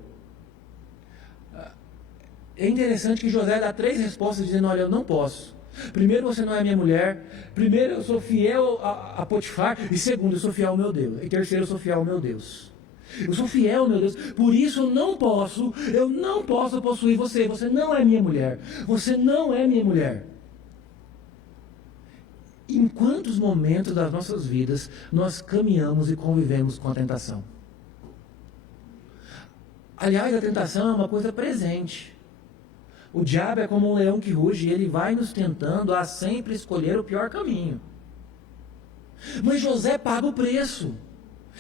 É interessante que José dá 3 respostas dizendo: olha, eu não posso. Primeiro, você não é minha mulher. Primeiro, eu sou fiel a Potifar. E segundo, eu sou fiel ao meu Deus. E terceiro, eu sou fiel ao meu Deus. Eu sou fiel ao meu Deus. Por isso eu não posso possuir você. Você não é minha mulher. Você não é minha mulher. Em quantos momentos das nossas vidas nós caminhamos e convivemos com a tentação? Aliás, a tentação é uma coisa presente. O diabo é como um leão que ruge, e ele vai nos tentando a sempre escolher o pior caminho. Mas José paga o preço.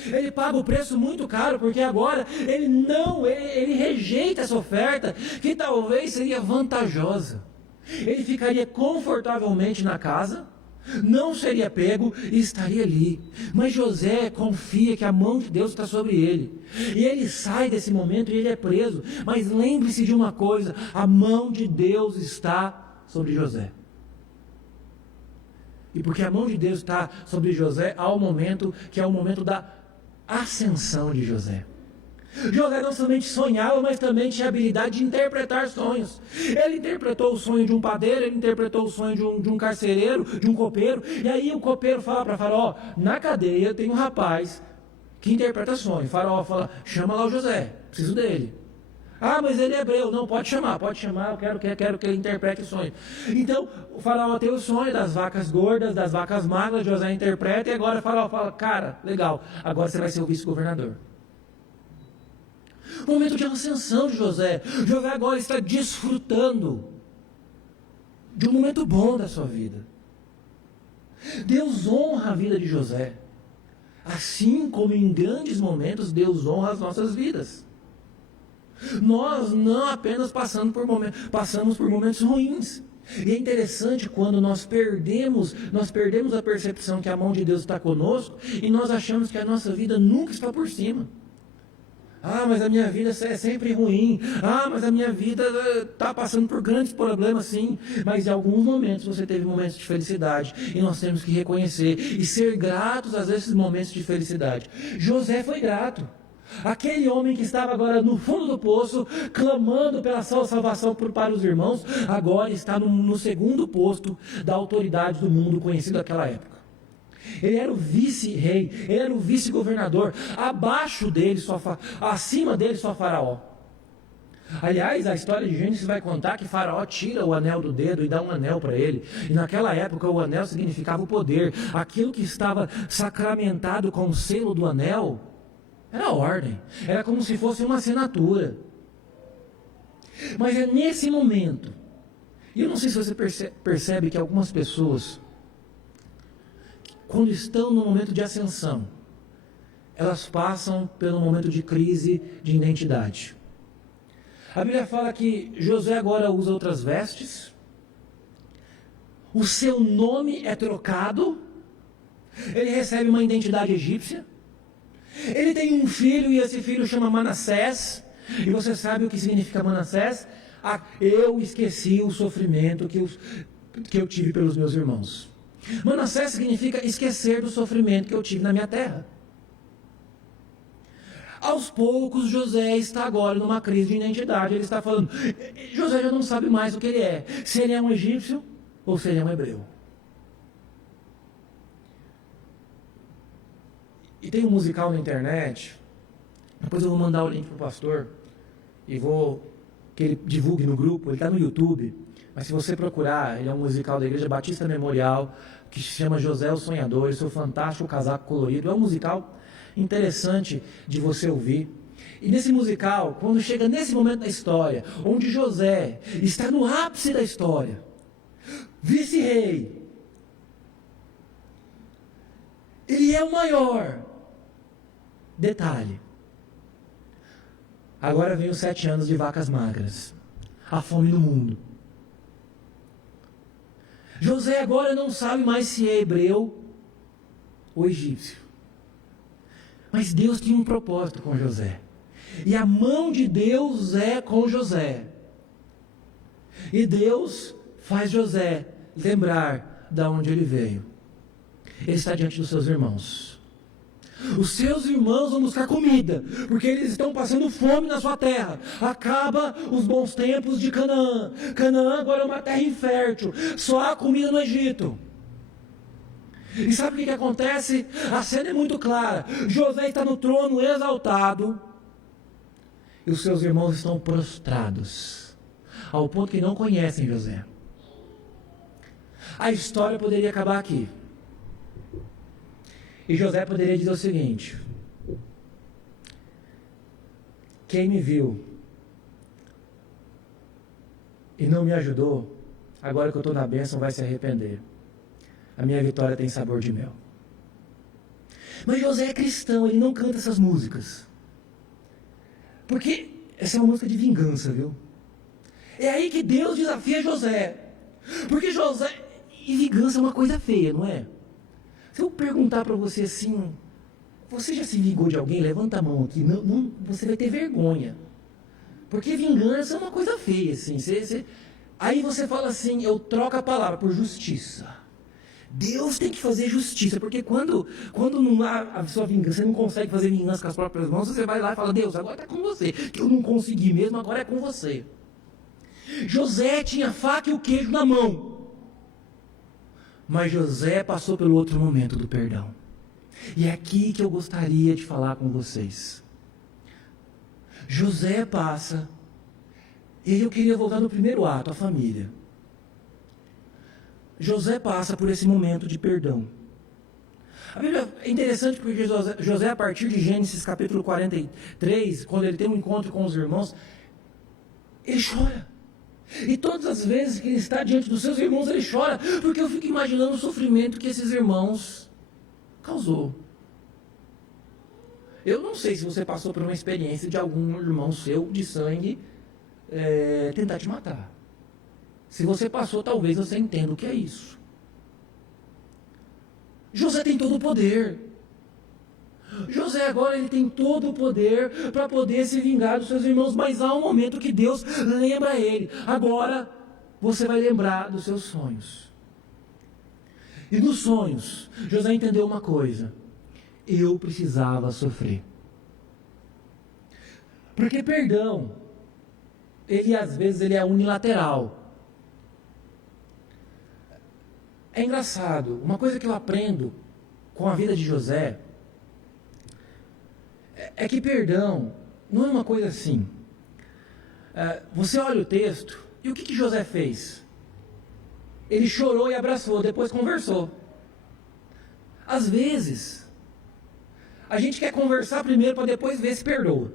Ele paga o preço muito caro, porque agora ele rejeita essa oferta que talvez seria vantajosa. Ele ficaria confortavelmente na casa, não seria pego e estaria ali. Mas José confia que a mão de Deus está sobre ele. E ele sai desse momento e ele é preso. Mas lembre-se de uma coisa: a mão de Deus está sobre José. E porque a mão de Deus está sobre José, há um momento que é o momento da ascensão de José. José não somente sonhava, mas também tinha a habilidade de interpretar sonhos. Ele interpretou o sonho de um padeiro, ele interpretou o sonho de um carcereiro, de um copeiro. E aí o copeiro fala para Faraó: na cadeia tem um rapaz que interpreta sonhos. Faraó fala: chama lá o José, preciso dele. Ah, mas ele é hebreu. Não, pode chamar, eu quero que ele interprete o sonho. Então, o Faraó tem o sonho das vacas gordas, das vacas magras, José interpreta, e agora o Faraó fala: cara, legal, agora você vai ser o vice-governador. Momento de ascensão de José. José agora está desfrutando de um momento bom da sua vida. Deus honra a vida de José. Assim como em grandes momentos Deus honra as nossas vidas. Nós não apenas passamos por momentos ruins. E é interessante quando nós perdemos a percepção que a mão de Deus está conosco e nós achamos que a nossa vida nunca está por cima. Ah, mas a minha vida é sempre ruim. Ah, mas a minha vida está passando por grandes problemas, sim. Mas em alguns momentos você teve momentos de felicidade. E nós temos que reconhecer e ser gratos a esses momentos de felicidade. José foi grato. Aquele homem que estava agora no fundo do poço, clamando pela sua salvação para os irmãos, agora está no segundo posto da autoridade do mundo conhecido naquela época. Ele era o vice-rei, ele era o vice-governador. Acima dele só Faraó. Aliás, a história de Gênesis vai contar que Faraó tira o anel do dedo e dá um anel para ele. E naquela época o anel significava o poder. Aquilo que estava sacramentado com o selo do anel era ordem. Era como se fosse uma assinatura. Mas é nesse momento, e eu não sei se você percebe que algumas pessoas, quando estão no momento de ascensão, elas passam pelo momento de crise de identidade. A Bíblia fala que José agora usa outras vestes, o seu nome é trocado, ele recebe uma identidade egípcia, ele tem um filho e esse filho chama Manassés, e você sabe o que significa Manassés? Eu esqueci o sofrimento que eu tive pelos meus irmãos. Manassés significa esquecer do sofrimento que eu tive na minha terra. Aos poucos, José está agora numa crise de identidade. Ele está falando, José já não sabe mais o que ele é. Se ele é um egípcio ou se ele é um hebreu. E tem um musical na internet, depois eu vou mandar o link para o pastor, e vou que ele divulgue no grupo, ele está no YouTube, mas se você procurar, ele é um musical da Igreja Batista Memorial, que se chama José o Sonhador, seu fantástico casaco colorido. É um musical interessante de você ouvir. E nesse musical, quando chega nesse momento da história, onde José está no ápice da história, vice-rei, ele é o maior. Detalhe, agora vem os 7 anos de vacas magras, a fome no mundo. José agora não sabe mais se é hebreu ou egípcio. Mas Deus tinha um propósito com José. E a mão de Deus é com José. E Deus faz José lembrar de onde ele veio. Ele está diante dos seus irmãos. Os seus irmãos vão buscar comida, porque eles estão passando fome na sua terra. Acaba os bons tempos de Canaã. Canaã agora é uma terra infértil. Só há comida no Egito. E sabe o que acontece? A cena é muito clara. José está no trono exaltado. E os seus irmãos estão prostrados, ao ponto que não conhecem José. A história poderia acabar aqui. E José poderia dizer o seguinte: quem me viu e não me ajudou, agora que eu estou na bênção vai se arrepender. A minha vitória tem sabor de mel. Mas José é cristão, ele não canta essas músicas. Porque essa é uma música de vingança, viu? É aí que Deus desafia José. Porque José... E vingança é uma coisa feia, não é? Se eu perguntar para você assim, você já se vingou de alguém? Levanta a mão aqui. Não, você vai ter vergonha. Porque vingança é uma coisa feia, assim. Aí você fala assim, eu troco a palavra por justiça. Deus tem que fazer justiça, porque quando não há a sua vingança, você não consegue fazer vingança com as próprias mãos, você vai lá e fala, Deus, agora está com você, que eu não consegui mesmo, agora é com você. José tinha a faca e o queijo na mão, mas José passou pelo outro momento do perdão. E é aqui que eu gostaria de falar com vocês. José passa, e eu queria voltar no primeiro ato, a família. José passa por esse momento de perdão. A Bíblia é interessante porque José, a partir de Gênesis capítulo 43, quando ele tem um encontro com os irmãos, ele chora. E todas as vezes que ele está diante dos seus irmãos, ele chora, porque eu fico imaginando o sofrimento que esses irmãos causou. Eu não sei se você passou por uma experiência de algum irmão seu de sangue tentar te matar. Se você passou, talvez você entenda o que é isso. José tem todo o poder. José agora ele tem todo o poder para poder se vingar dos seus irmãos, mas há um momento que Deus lembra ele. Agora você vai lembrar dos seus sonhos. E nos sonhos, José entendeu uma coisa: eu precisava sofrer. Porque perdão, às vezes ele é unilateral. É engraçado, uma coisa que eu aprendo com a vida de José é que perdão não é uma coisa assim. Você olha o texto, e o que José fez? Ele chorou e abraçou, depois conversou. Às vezes, a gente quer conversar primeiro para depois ver se perdoa.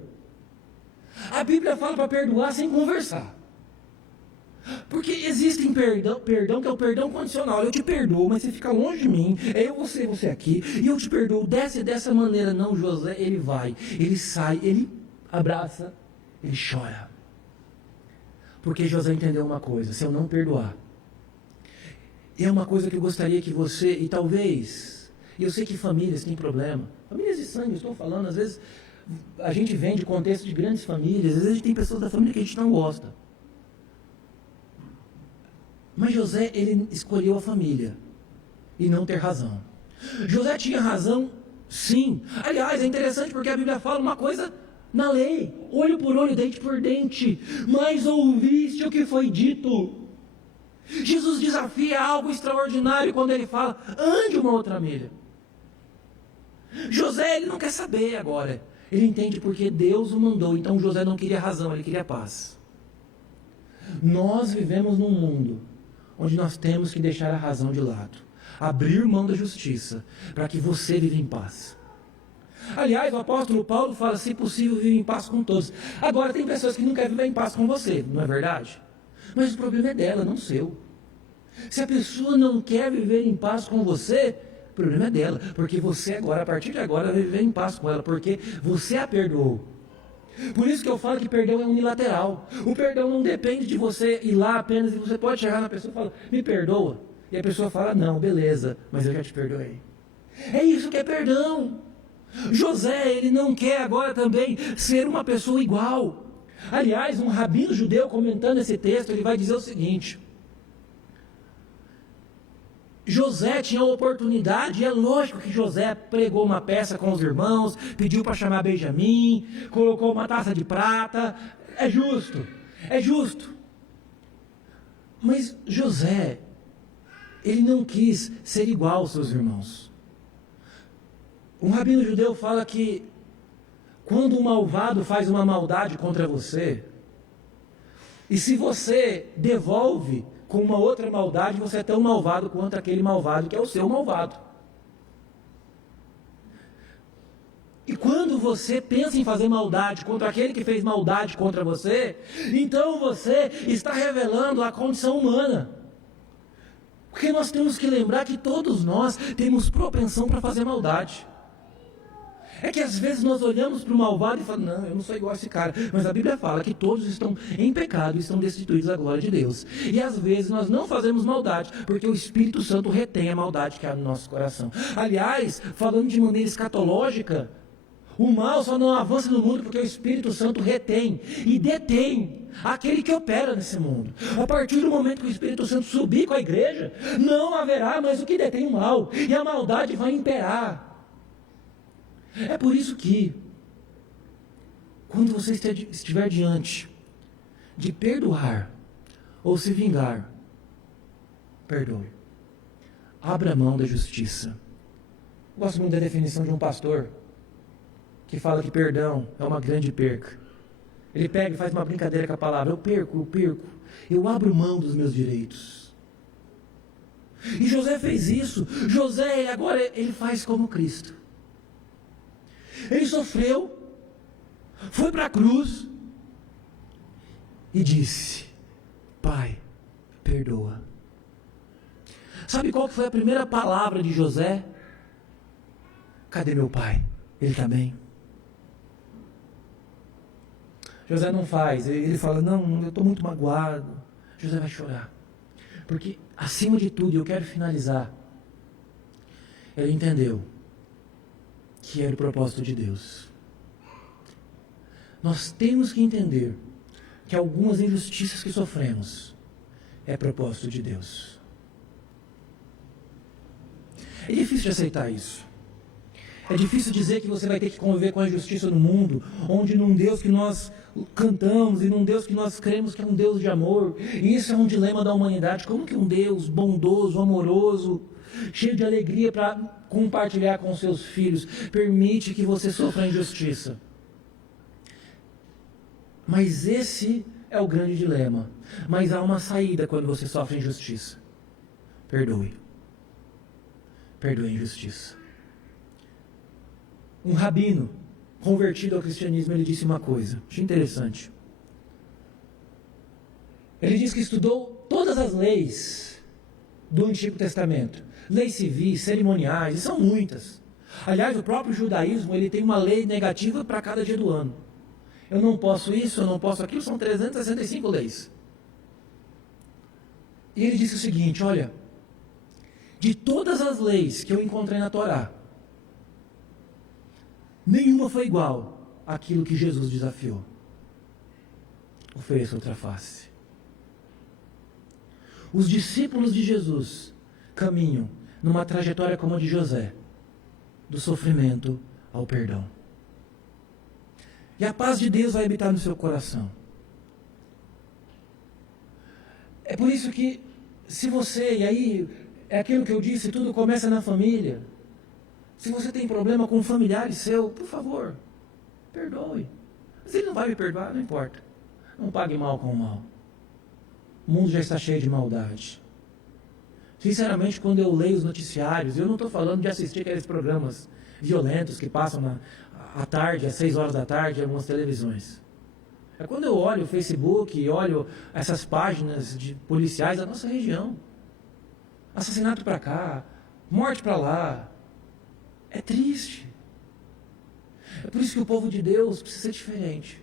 A Bíblia fala para perdoar sem conversar. Porque existe perdão que é o perdão condicional. Eu te perdoo, mas você fica longe de mim. Eu vou ser você aqui. E eu te perdoo dessa maneira. Não, José, ele vai. Ele sai, ele abraça, ele chora. Porque José entendeu uma coisa: se eu não perdoar, é uma coisa que eu gostaria que você, e talvez, eu sei que famílias têm problema. Famílias de sangue, eu estou falando. Às vezes a gente vem de contexto de grandes famílias. Às vezes tem pessoas da família que a gente não gosta. Mas José, ele escolheu a família e não ter razão. José tinha razão, sim. Aliás, é interessante porque a Bíblia fala uma coisa na lei: olho por olho, dente por dente. Mas ouviste o que foi dito. Jesus desafia algo extraordinário quando ele fala: ande uma outra milha. José, ele não quer saber agora. Ele entende porque Deus o mandou. Então José não queria razão, ele queria paz. Nós vivemos num mundo onde nós temos que deixar a razão de lado, abrir mão da justiça, para que você viva em paz. Aliás, o apóstolo Paulo fala, se possível, vive em paz com todos. Agora, tem pessoas que não querem viver em paz com você, não é verdade? Mas o problema é dela, não seu. Se a pessoa não quer viver em paz com você, o problema é dela, porque você agora, a partir de agora, vai viver em paz com ela, porque você a perdoou. Por isso que eu falo que perdão é unilateral. O perdão não depende de você ir lá apenas, e você pode chegar na pessoa e falar, me perdoa. E a pessoa fala, não, beleza, mas eu já te perdoei. É isso que é perdão. José, ele não quer agora também ser uma pessoa igual. Aliás, um rabino judeu comentando esse texto, ele vai dizer o seguinte: José tinha a oportunidade, e é lógico que José pregou uma peça com os irmãos, pediu para chamar Benjamim, colocou uma taça de prata, é justo. Mas José, ele não quis ser igual aos seus irmãos. Um rabino judeu fala que quando um malvado faz uma maldade contra você, e se você devolve com uma outra maldade, você é tão malvado quanto aquele malvado que é o seu malvado. E quando você pensa em fazer maldade contra aquele que fez maldade contra você, então você está revelando a condição humana. Porque nós temos que lembrar que todos nós temos propensão para fazer maldade. É que às vezes nós olhamos para o malvado e falamos, não, eu não sou igual a esse cara. Mas a Bíblia fala que todos estão em pecado e estão destituídos da glória de Deus. E às vezes nós não fazemos maldade, porque o Espírito Santo retém a maldade que há no nosso coração. Aliás, falando de maneira escatológica, o mal só não avança no mundo porque o Espírito Santo retém e detém aquele que opera nesse mundo. A partir do momento que o Espírito Santo subir com a igreja, não haverá mais o que detém o mal, e a maldade vai imperar. É por isso que, quando você estiver diante de perdoar ou se vingar, perdoe. Abra mão da justiça. Gosto muito da definição de um pastor que fala que perdão é uma grande perca. Ele pega e faz uma brincadeira com a palavra, eu perco, eu abro mão dos meus direitos. E José fez isso. José, agora ele faz como Cristo. Ele sofreu, foi para a cruz e disse, Pai, perdoa. Sabe qual foi a primeira palavra de José? Cadê meu pai? Ele está bem? José não faz, ele fala, não, eu estou muito magoado. José vai chorar. Porque, acima de tudo, eu quero finalizar, ele entendeu que era o propósito de Deus. Nós temos que entender que algumas injustiças que sofremos é propósito de Deus. É difícil de aceitar isso. É difícil dizer que você vai ter que conviver com a injustiça no mundo, onde num Deus que nós cantamos e num Deus que nós cremos que é um Deus de amor. E isso é um dilema da humanidade. Como que um Deus bondoso, amoroso, cheio de alegria para compartilhar com seus filhos, permite que você sofra injustiça? Mas esse é o grande dilema. Mas há uma saída quando você sofre injustiça. Perdoe. Perdoe a injustiça. Um rabino convertido ao cristianismo, ele disse uma coisa, achei interessante. Ele disse que estudou todas as leis do Antigo Testamento. Leis civis, cerimoniais, e são muitas. Aliás, o próprio judaísmo, ele tem uma lei negativa para cada dia do ano. Eu não posso isso, eu não posso aquilo, são 365 leis. E ele disse o seguinte, olha, de todas as leis que eu encontrei na Torá, nenhuma foi igual àquilo que Jesus desafiou. Ofereça outra face. Os discípulos de Jesus caminham numa trajetória como a de José, do sofrimento ao perdão. E a paz de Deus vai habitar no seu coração. É por isso que, se você, e aí, é aquilo que eu disse, tudo começa na família. Se você tem problema com um familiar seu, por favor, perdoe. Se ele não vai me perdoar, não importa. Não pague mal com mal. O mundo já está cheio de maldade. Sinceramente, quando eu leio os noticiários, eu não estou falando de assistir aqueles programas violentos que passam à tarde, às 6 horas da tarde, em algumas televisões. É quando eu olho o Facebook e olho essas páginas de policiais da nossa região. Assassinato para cá, morte para lá. É triste. É por isso que o povo de Deus precisa ser diferente.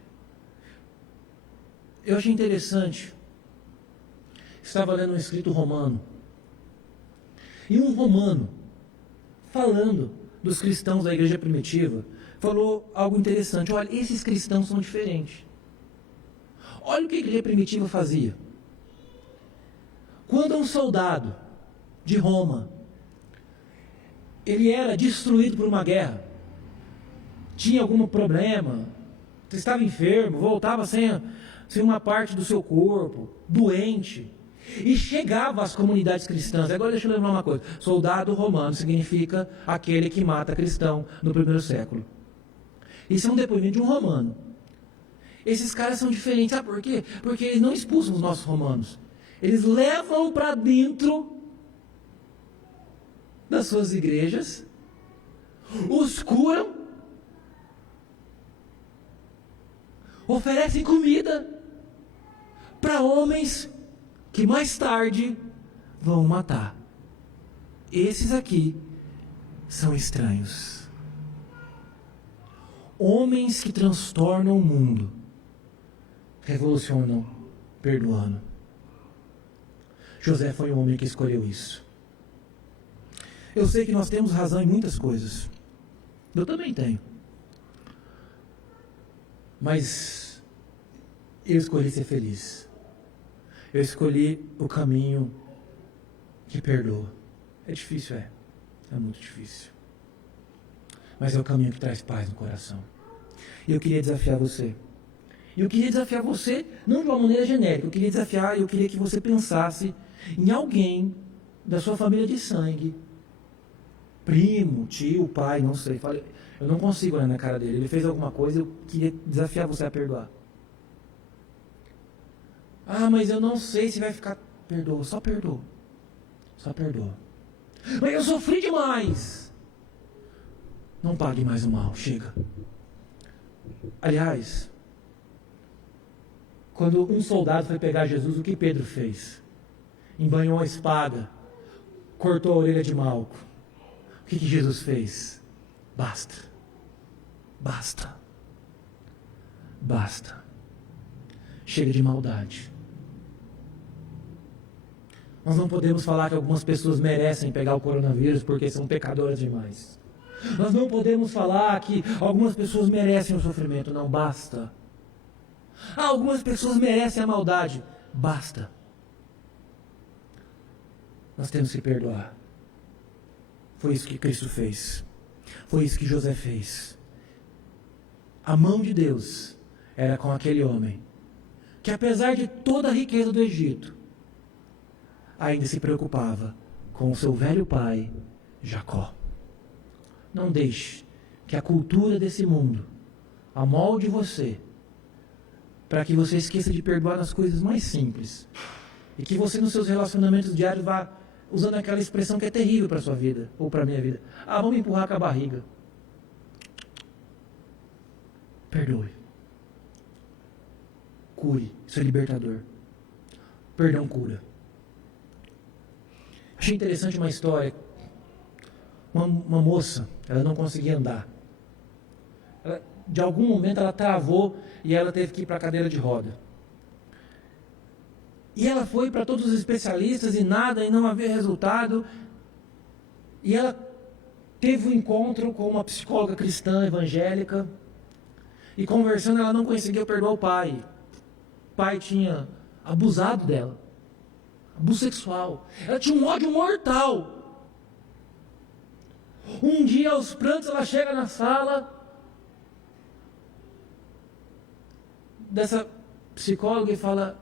Eu achei interessante. Estava lendo um escrito romano. E um romano, falando dos cristãos da igreja primitiva, falou algo interessante. Olha, esses cristãos são diferentes. Olha o que a igreja primitiva fazia. Quando um soldado de Roma, ele era destruído por uma guerra, tinha algum problema, estava enfermo, voltava sem uma parte do seu corpo, doente, e chegava às comunidades cristãs. Agora deixa eu lembrar uma coisa. Soldado romano significa aquele que mata cristão no primeiro século. Isso é um depoimento de um romano. Esses caras são diferentes. Sabe por quê? Porque eles não expulsam os nossos romanos. Eles levam para dentro das suas igrejas, os curam, oferecem comida para homens que mais tarde vão matar. Esses aqui são estranhos. Homens que transtornam o mundo, revolucionam perdoando. José foi um homem que escolheu isso. Eu sei que nós temos razão em muitas coisas. Eu também tenho. Mas eu escolhi ser feliz. Eu escolhi o caminho que perdoa. É difícil, é. É muito difícil. Mas é o caminho que traz paz no coração. E eu queria desafiar você. E eu queria desafiar você, não de uma maneira genérica. Eu queria que você pensasse em alguém da sua família de sangue. Primo, tio, pai, não sei. Eu não consigo olhar na cara dele. Ele fez alguma coisa, eu queria desafiar você a perdoar. Ah, mas eu não sei se vai ficar... Perdoa, só perdoa. Só perdoa. Mas eu sofri demais. Não pague mais o mal, chega. Aliás, quando um soldado foi pegar Jesus, o que Pedro fez? Embanhou a espada, cortou a orelha de Malco. O que Jesus fez? Basta. Basta. Basta. Chega de maldade. Nós não podemos falar que algumas pessoas merecem pegar o coronavírus porque são pecadoras demais. Nós não podemos falar que algumas pessoas merecem o sofrimento. Não, basta. Algumas pessoas merecem a maldade. Basta. Nós temos que perdoar. Foi isso que Cristo fez. Foi isso que José fez. A mão de Deus era com aquele homem que, apesar de toda a riqueza do Egito, ainda se preocupava com o seu velho pai, Jacó. Não deixe que a cultura desse mundo amolde você para que você esqueça de perdoar nas coisas mais simples e que você nos seus relacionamentos diários vá usando aquela expressão que é terrível para a sua vida ou para a minha vida. Ah, vamos empurrar com a barriga. Perdoe. Cure. Isso é libertador. Perdão cura. Achei interessante uma história. Uma moça, ela não conseguia andar. De algum momento ela travou e ela teve que ir para a cadeira de roda. E ela foi para todos os especialistas e nada, e não havia resultado. E ela teve um encontro com uma psicóloga cristã evangélica. E conversando, ela não conseguia perdoar o pai. O pai tinha abusado dela. Abuso sexual. Ela tinha um ódio mortal. Um dia, aos prantos, ela chega na sala dessa psicóloga e fala: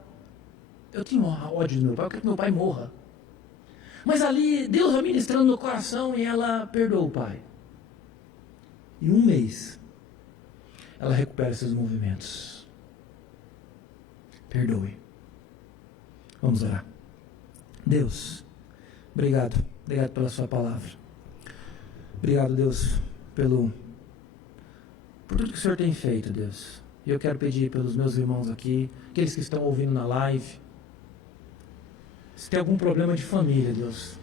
eu tenho ódio do meu pai, eu quero que meu pai morra. Mas ali, Deus vai ministrando no coração e ela perdoa o pai. Em um mês, ela recupera seus movimentos. Perdoe. Vamos orar. Deus, obrigado pela sua palavra. Obrigado, Deus, por tudo que o Senhor tem feito, Deus. E eu quero pedir pelos meus irmãos aqui, aqueles que estão ouvindo na live, se tem algum problema de família, Deus,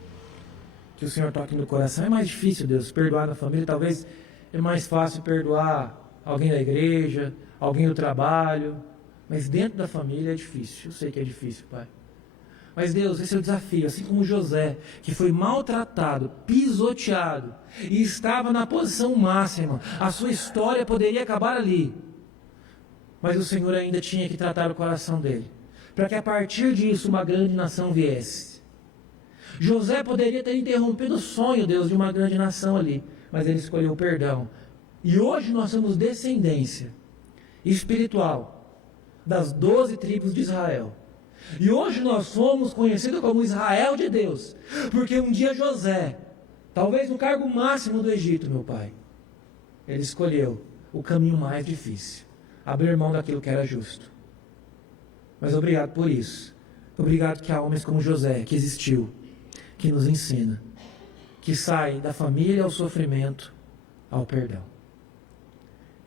que o Senhor toque no coração. É mais difícil, Deus, perdoar na família. Talvez é mais fácil perdoar alguém da igreja, alguém do trabalho, mas dentro da família é difícil. Eu sei que é difícil, Pai. Mas Deus, esse é o desafio, assim como José, que foi maltratado, pisoteado, e estava na posição máxima, a sua história poderia acabar ali. Mas o Senhor ainda tinha que tratar o coração dele, para que a partir disso uma grande nação viesse. José poderia ter interrompido o sonho, Deus, de uma grande nação ali, mas ele escolheu o perdão. E hoje nós somos descendência espiritual das 12 tribos de Israel. E hoje nós somos conhecidos como Israel de Deus, porque um dia José, talvez no cargo máximo do Egito, meu pai, ele escolheu o caminho mais difícil, abrir mão daquilo que era justo. Mas obrigado por isso. Obrigado que há homens como José, que existiu, que nos ensina, que sai da família ao sofrimento, ao perdão.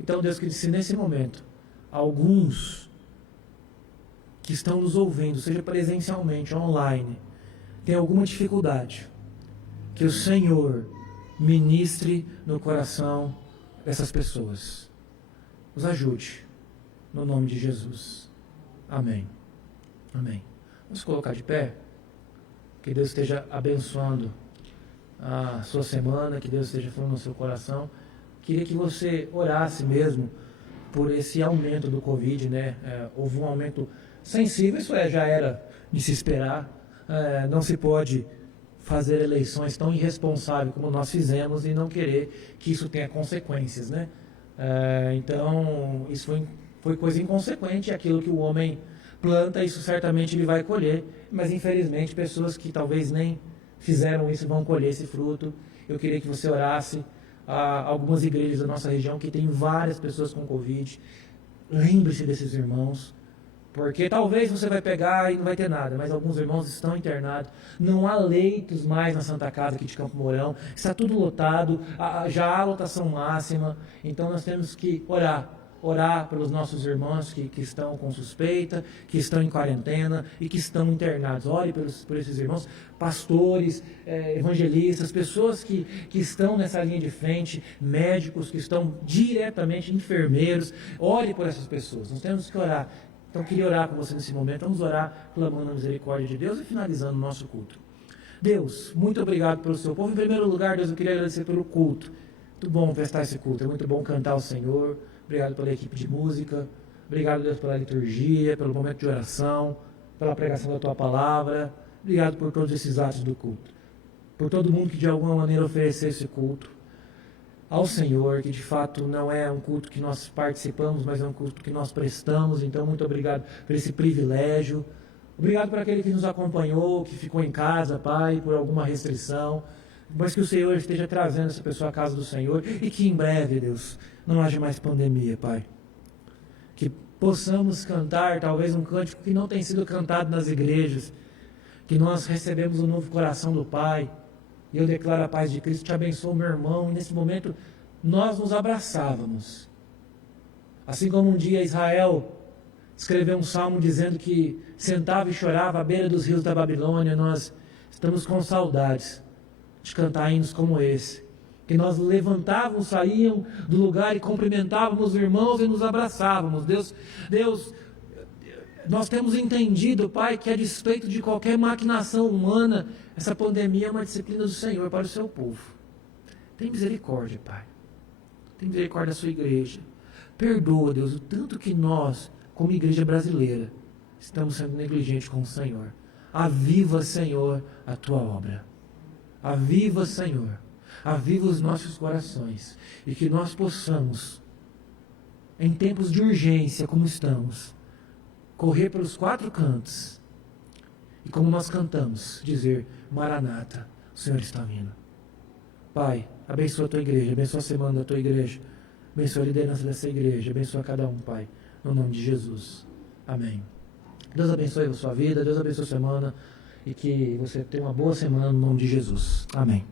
Então, Deus, que se nesse momento, alguns que estão nos ouvindo, seja presencialmente, online, tem alguma dificuldade, que o Senhor ministre no coração dessas pessoas. Nos ajude, no nome de Jesus. Amém. Amém. Vamos colocar de pé. Que Deus esteja abençoando a sua semana, que Deus esteja falando no seu coração. Queria que você orasse mesmo por esse aumento do Covid, né? Houve um aumento sensível, isso já era de se esperar. Não se pode fazer eleições tão irresponsáveis como nós fizemos e não querer que isso tenha consequências, né? Então, isso foi coisa inconsequente, aquilo que o homem planta, isso certamente ele vai colher, mas infelizmente pessoas que talvez nem fizeram isso vão colher esse fruto. Eu queria que você orasse a algumas igrejas da nossa região que tem várias pessoas com Covid. Lembre-se desses irmãos, porque talvez você vai pegar e não vai ter nada, mas alguns irmãos estão internados, não há leitos mais na Santa Casa aqui de Campo Mourão, está tudo lotado, já há lotação máxima, então nós temos que orar pelos nossos irmãos que estão com suspeita, que estão em quarentena e que estão internados. Ore por esses irmãos, pastores, evangelistas, pessoas que estão nessa linha de frente, médicos que estão diretamente, enfermeiros. Ore por essas pessoas, nós temos que orar. Então, eu queria orar com você nesse momento. Vamos orar clamando a misericórdia de Deus e finalizando o nosso culto. Deus, muito obrigado pelo seu povo. Em primeiro lugar, Deus, eu queria agradecer pelo culto. Muito bom prestar esse culto, é muito bom cantar ao Senhor. Obrigado pela equipe de música. Obrigado, Deus, pela liturgia, pelo momento de oração, pela pregação da Tua Palavra. Obrigado por todos esses atos do culto. Por todo mundo que de alguma maneira ofereceu esse culto ao Senhor, que de fato não é um culto que nós participamos, mas é um culto que nós prestamos. Então, muito obrigado por esse privilégio. Obrigado por aquele que nos acompanhou, que ficou em casa, Pai, por alguma restrição. Mas que o Senhor esteja trazendo essa pessoa à casa do Senhor e que em breve, Deus, não haja mais pandemia, Pai. Que possamos cantar talvez um cântico que não tem sido cantado nas igrejas, que nós recebemos o novo coração do Pai. E eu declaro a paz de Cristo, te abençoo, meu irmão. E nesse momento nós nos abraçávamos. Assim como um dia Israel escreveu um salmo dizendo que sentava e chorava à beira dos rios da Babilônia, nós estamos com saudades de cantar hinos como esse, que nós levantávamos, saíam do lugar e cumprimentávamos os irmãos e nos abraçávamos. Deus, nós temos entendido, Pai, que a despeito de qualquer maquinação humana, essa pandemia é uma disciplina do Senhor para o seu povo. Tem misericórdia, Pai. Tem misericórdia da sua igreja. Perdoa, Deus, o tanto que nós, como igreja brasileira, estamos sendo negligentes com o Senhor. Aviva, Senhor, a tua obra. Aviva, Senhor, aviva os nossos corações e que nós possamos, em tempos de urgência como estamos, correr pelos 4 cantos e como nós cantamos, dizer: Maranata, o Senhor está vindo. Pai, abençoa a tua igreja, abençoa a semana da tua igreja, abençoa a liderança dessa igreja, abençoa cada um, Pai, no nome de Jesus. Amém. Deus abençoe a sua vida, Deus abençoe a sua semana e que você tenha uma boa semana no nome de Jesus. Amém.